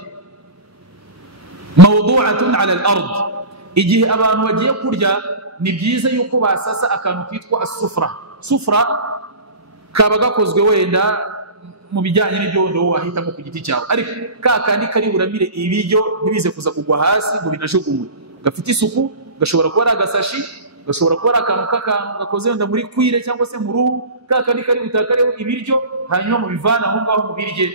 mawdu'atun ala al-ard, igihe abantu bagiye kurya ni byiza yuko basasa akantu kitwa as-sufra. Sufra kaba gakozwe wenda mu bijyanye n'ibyondo wahitamo ku giti cyawe, ariko kandi kari buramire ibiryo ntibize kuza kugwa hasi ngo binashuguwe. Gafite isuku, gashobora kuba ari agasashi, gashobora kuba ari akantu gakoze wenda muri kwire cyangwa se mu ruhu, kandi kari butakareho ibiryo hanyuma mu bivana aho ngaho mu birye.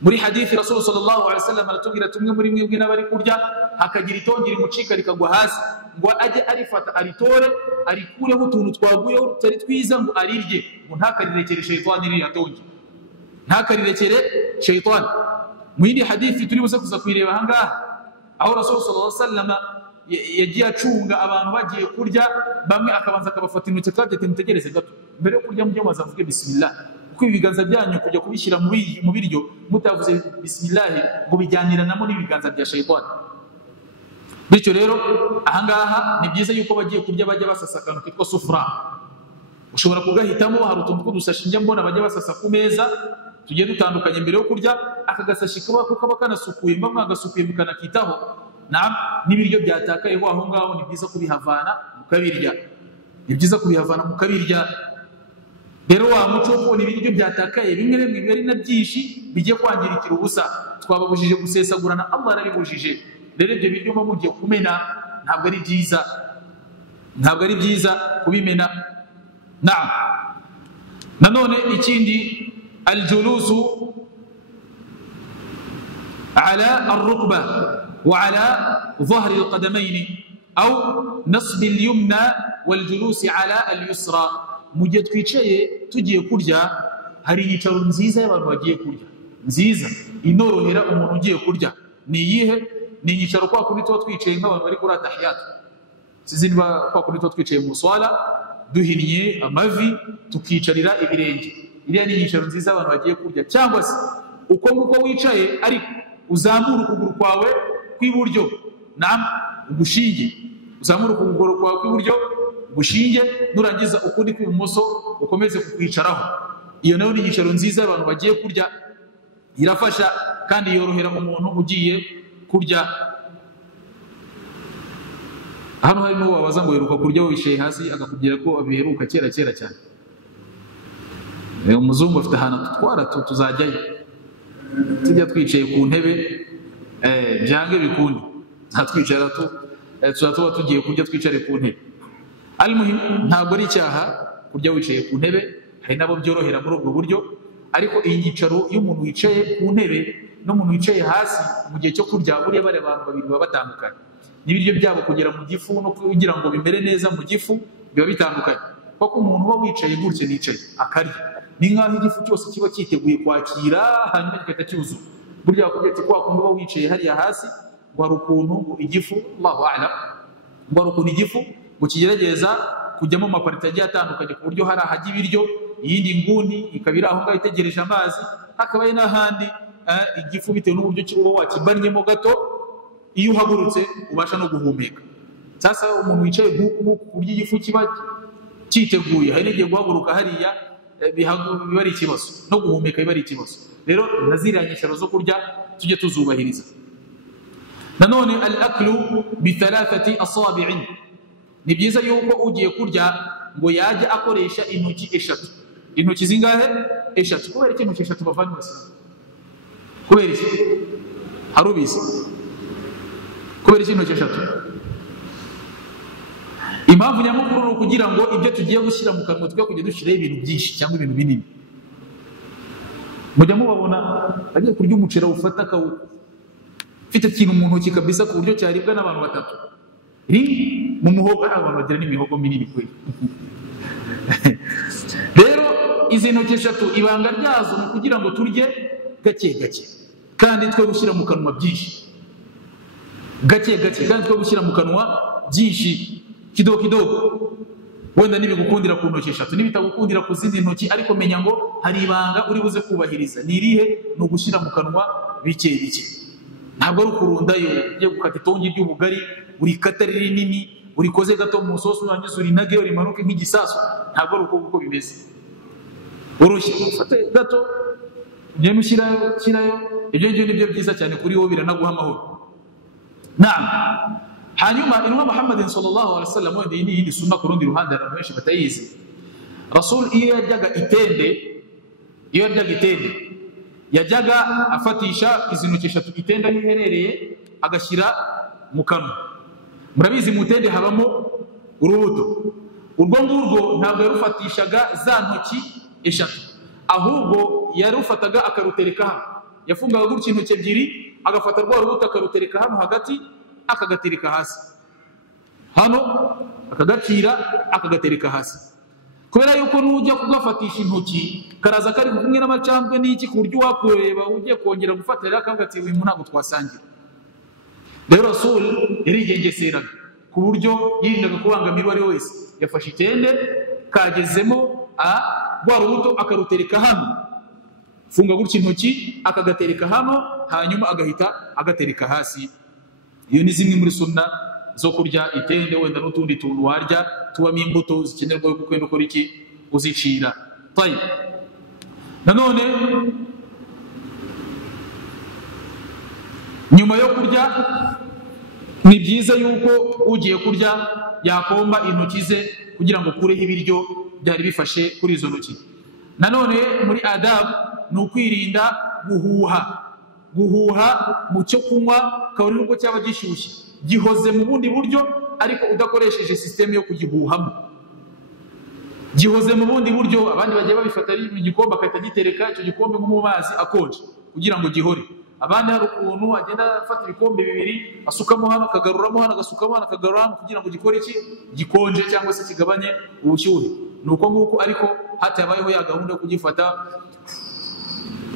Muri hadithi Rasul sallallahu alaihi wasallam aratubwira tumwe muri mwebwe n'abari kurya hakagira itongera imucika rikagwa hasi, ngo ajye arifata aritore arikureho utuntu twaguyeho tutari twiza ngo arirye, ngo ntakarirekere shayitani ririya tongera, ntakarirekere shayitani. Mu yindi hadithi turi buze kuza kuyireba ahangaha, aho Rasul sallallahu alaihi wasallam yagiye acunga abantu bagiye kurya, bamwe akabanza akabafata intoki akabati mutegereze gato mbere yo kurya mujye maza mvuge bismillah, kuko ibiganza byanyu kujya kubishyira mu biryo mutavuze bismillah ngo bijyaniranamo n'ibiganza bya shayitani. Bityo rero ahangaha ni byiza yuko bagiye kurya bajya basasa akantu kitwa sufra. Ushobora kugahitamo, hari utuntu tw'udusashi njya mbona bajya basasa ku meza tugiye dutandukanye mbere yo kurya. Aka gasashi kaba kanasukuye, mba mwagasukuye mukanakitaho, n'ibiryo byatakayeho aho ngaho ni byiza kubihavana mukabirya, ni byiza kubihavana mukabirya. Rero wa muco wo kubona ibiryo byatakaye bimwe biba ari na byinshi bigiye kwangirikira ubusa, twababujije gusesagurana, Allah arabibujije. Rero ibyo biryo mba mugiye kumena ntabwo ari byiza, ntabwo ari byiza kubimena. Nanone ikindi, aljulusu ala arrukba wa ala dhahri alqadamayn aw nasb alyumna waljulusi ala alyusra. Mu gihe twicaye tugiye kurya, hari inyicaro nziza y'abantu bagiye kurya, nziza inorohera umuntu ugiye kurya. Ni iyihe? Ni inyicaro kwa kundi tuba twicaye nk'abantu bari kuri atahiyatu, sizimba kwa kundi tuba twicaye mu swala duhinnye amavi tukicarira ibirenge. Iriya ni inyicaro nziza abantu bagiye kurya. Cyangwa se uko nguko wicaye ariko uzamura ukuguru kwawe kw'iburyo, ugushinge, uzamura ukuguru kwawe kw'iburyo gushinge, nurangiza ukundi kw'ibumoso ukomeze kukwicaraho. Iyo nayo ni inyicaro nziza abantu bagiye kurya, irafasha kandi yorohera umuntu ugiye kurya. Hano hari n'uwo wabaza ngo heruka kurya wicaye hasi, akakubwira ko abiheruka kera cyane. Umuzungu afite ahantu tutwara tuzajyayo, tujya twicaye ku ntebe, byange bikundi ntatwicara tuba tugiye kurya twicare ku ntebe. Almuhim, ntabwo ari icyaha kurya wicaye ku ntebe, hari nabo byorohera muri ubwo buryo. Ariko iyi nyicaro y'umuntu wicaye ku ntebe n'umuntu wicaye hasi mu gihe cyo kurya, buriya bari abantu babiri baba batandukanye, n'ibiryo byabo kugera mu gifu no kugira ngo bimere neza mu gifu biba bitandukanye. Kuko umuntu uba wicaye gutya nicaye akarya, ni nk'aho igifu cyose kiba cyiteguye kwakira hanyuma kigahita cyuzura. Burya bakubwira ati kwa kundi uba wicaye hariya hasi, ngo hari ukuntu igifu, Allahu a'lam, ngo hari ukuntu igifu ngo kigerageza kujyamo amapariti agiye atandukanye, ku buryo hari ahajya ibiryo, iyindi nguni ikaba iri aho ngaho itegereje amazi, hakaba n'ahandi igifu bitewe n'uburyo uba wakibannyemo gato, iyo uhagurutse ubasha no guhumeka. Sasa umuntu wicaye ku buryo igifu kiba cyiteguye, hari n'igihe guhaguruka hariya biba ari ikibazo, no guhumeka biba ari ikibazo. Rero naziriya nyesharo zo kurya tujye tuzubahiriza. Nanone al-aklu bi 3 asabi'in, ni byiza yuko ugiye kurya ngo yajya akoresha intoki 3. Intoki zingahe? 3. Kubera iki intoki 3 bavanye wese? Kubera iki? Harubizi. Kubera iki intoki 3? Impamvu nyamukuru ni kugira ngo ibyo tugiye gushyira mu kanwa tujye kujya dushyiraho ibintu byinshi cyangwa ibintu binini. Mujya mubabona agiye kurya umuceri ufata ufite ikintu mu ntoki kabisa ku buryo cyaribwa n'abantu 3. Mu muhogo abantu bagira n'imihogo minini kwe. Rero izi ntoki 3 ibanga ryazo ni kugira ngo turye gake gake kandi twe gushyira mu kanwa byinshi. Gake gake kandi twe gushyira mu kanwa byinshi kidogo kidogo. Wenda nibigukundira ku ntoki 3, nibitagukundira ku zindi ntoki, ariko menya ngo hari ibanga uri buze kubahiriza. Ni irihe? Ni ugushyira mu kanwa bike bike. Ntabwo ari ukurundayo ugiye gukata itongi ry'ubugari urikata rinini urikoze gato mu sosi urangiza urinage urimanuke nk'igisasu. Ntabwo ari uko bimeze. Urushye ufate gato ugende ushyirayo. Ibyo ngibyo nibyo byiza cyane kuri wowe, biranaguha amahoro. Naam. Hanyuma intumwa Muhammadin sallallahu alaihi wasallam, wenda iyi ni iyindi sunna ku rundi ruhande abantu benshi batayizi. Rasul iyo yaryaga itende yajyaga afatisha izi ntoki 3 itende aho iherereye agashyira mu kanwa. Murabizi mu itende habamo urubuto. Urwo ngurwo ntabwo yarufatishaga za ntoki 3, ahubwo yarufataga akarutereka hano. Yafungaga gutya intoki 2 agafata rwa rubuto akarutereka hano hagati akagatereka hasi, hano akagacira akagatereka hasi. Kubera yuko nujya kugafatisha intoki karaza kari kumwe n'amacandwe n'iki ku buryo wakureba ugiye kongera gufatira akangati uyu ntabwo twasangira. Rero Rasul yarigengeseraga ku buryo yirindaga kubangamirwa ari wese. Yafashe itende kagezemo rwa rubuto akarutereka hano, funga gutya intoki akagatereka hano, hanyuma agahita agatereka hasi. Iyo ni zimwe muri sunna zo kurya itende, wenda n'utundi tuntu warya tubamo imbuto zikenerwa kuko kwenda ukora iki uzicira. Tayib. Nanone nyuma yo kurya ni byiza yuko ugiye kurya yakomba intoki ze kugira ngo kureho ibiryo byari bifashe kuri izo ntoki. Nanone muri adab ni ukwirinda guhuha mu cyo kunywa, kabone nubwo cyaba gishyushye, gihoze mu bundi buryo ariko udakoresheje system yo kugihuhamo. Gihoze mu bundi buryo, abandi bagiye babifata ari mu gikombe akahita gitereka icyo gikombe nko mu mazi akonje kugira ngo gihore. Abandi hari ukuntu agenda afata ibikombe 2 asukamo hano akagaruramo hano agasukamo hano akagarura hano kugira ngo gikore iki gikonje cyangwa se kigabanye ubushyuhe. Nuko nguko, ariko hatabayeho ya gahunda yo kugifata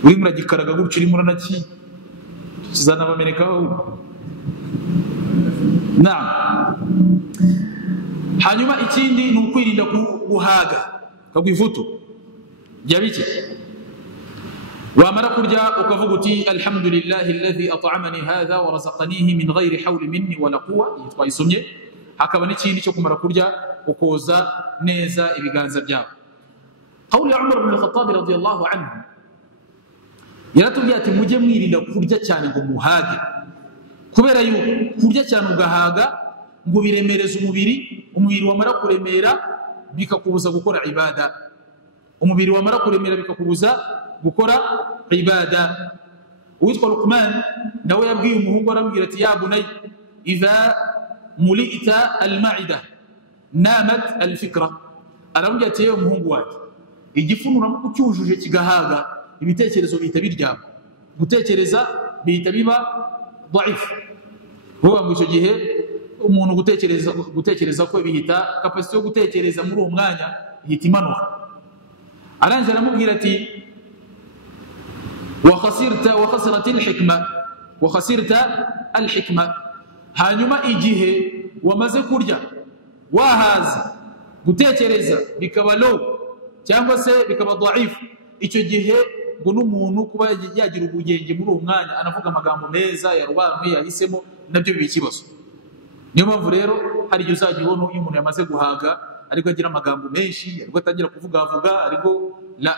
uri muragikaraga gutyo uri muranaki kizana bamenekaho. Naam. Hanyuma ikindi ni ukwirinda guhaga kagwivuto bya bike. Wamara kurya ukavuga uti alhamdulillahi alladhi at'amani hadha wa razaqanihi min ghairi hawli minni wala quwwa. Twayisomye. Hakaba n'ikindi cyo kumara kurya ukoza neza ibiganza byawe. Qawli Umar ibn al-Khattab radiyallahu anhu, yaratubwiye ati mujye mwirinda kurya cyane ngo muhage, kubera yuko kurya cyane ugahaga ngo biremereza umubiri wamara kuremera bikakubuza gukora ibada. Umubiri wamara kuremera bikakubuza gukora ibada. Uwitwa Luqman nawe yabwiye umuhungu arambwira ati ya bunay idha mulita al-ma'ida namat al-fikra. Arambwira ati yewe umuhungu wacu, igifunura mu kucyujuje kigahaga ibitekerezo bihita biryama, gutekereza bihita biba dhaif. Vuba mu icyo gihe umuntu gutekereza ko bihita capacity yo gutekereza muri uwo mwanya ihita imanuka. Aranje aramubwira ati wa khasirta al-hikma. Hanyuma igihe wamaze kurya wahaza, gutekereza bikaba low cyangwa se bikaba dhaif, icyo gihe ngo n'umuntu kuba yagira ubugenge muri uwo mwanya anavuga amagambo meza yarobanuye yahisemo nabyo biba ikibazo. Niyo mpamvu rero hari igihe uzajya ubona iyo umuntu yamaze guhaga ariko agira amagambo menshi ariko atangira kuvugavuga ariko la.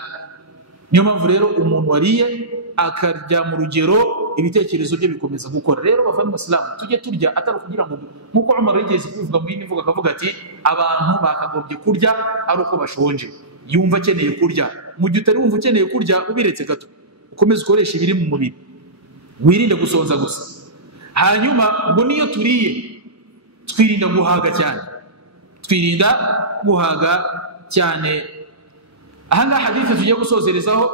Niyo mpamvu rero umuntu wariye akarya mu rugero ibitekerezo bye bikomeza gukora. Rero bavandimwe Islam tujye turya atari kugira ngo nkuko Umar yigeze kuvuga mu yindi mvuga akavuga ati abantu bakagombye kurya ari uko bashonje, yumva akeneye kurya. Mu gihe utari wumva ukeneye kurya ubiretse gato ukomeze ukoresha ibiri mu mubiri, wirinde gusonza gusa. Hanyuma ngo niyo turiye twirinda guhaga cyane, twirinda guhaga cyane. Ahangaha hadithi tugiye gusozerezaho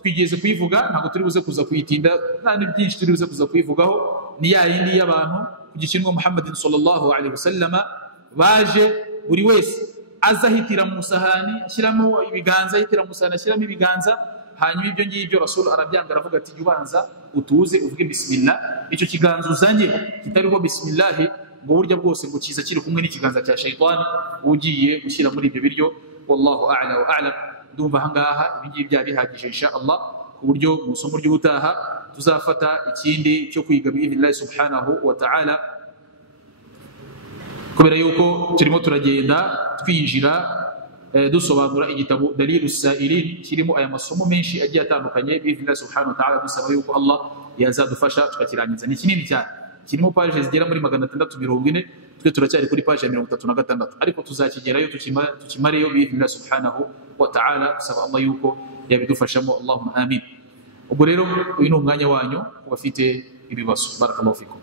twigeze kuyivuga, ntabwo turi buze kuza kuyitinda, nta byinshi turi buze kuza kuyivugaho. Ni ya yindi y'abantu ku gikinwa Muhammadin sallallahu alaihi wasallama baje buri wese azahitira mu sahani ashyiramo ibiganza, ahitira mu sahani ashyiramo ibiganza. Hanyuma ibyo ngibyo Rasul arabyanga aravuga ati ubanza utuze uvuge bismillah. Icyo kiganza uzanye kitariho bismillah ngo burya bwose ngo kiza kiri kumwe n'ikiganza cya shaytani ugiye gushyira muri ibyo biryo. Wallahu a'la wa a'lam. Ndumva ahangaha ibingibi byaba bihagije inshallah, ku buryo mu isomo ry'ubutaha tuzafata ikindi cyo kwiga bi'idhnillahi subhanahu wa ta'ala, kubera yuko turimo turagenda twinjira dusobanura igitabo Dalilus Sa'ilin kirimo aya masomo menshi agiye atandukanye bi'idhnillahi subhanahu wa ta'ala. Dusaba yuko Allah yazadufasha tukakirangiza. Ni kinini cyane, kirimo page zigera muri 640, twe turacyari kuri page ya 36, ariko tuzakigerayo tukimareyo bi'idhnillahi subhanahu wa ta'ala. Dusaba Allah yuko yabidufashamo, Allahumma amin. Ubwo rero uyu ni umwanya wanyu ku bafite ibibazo. Barakallahu fikum.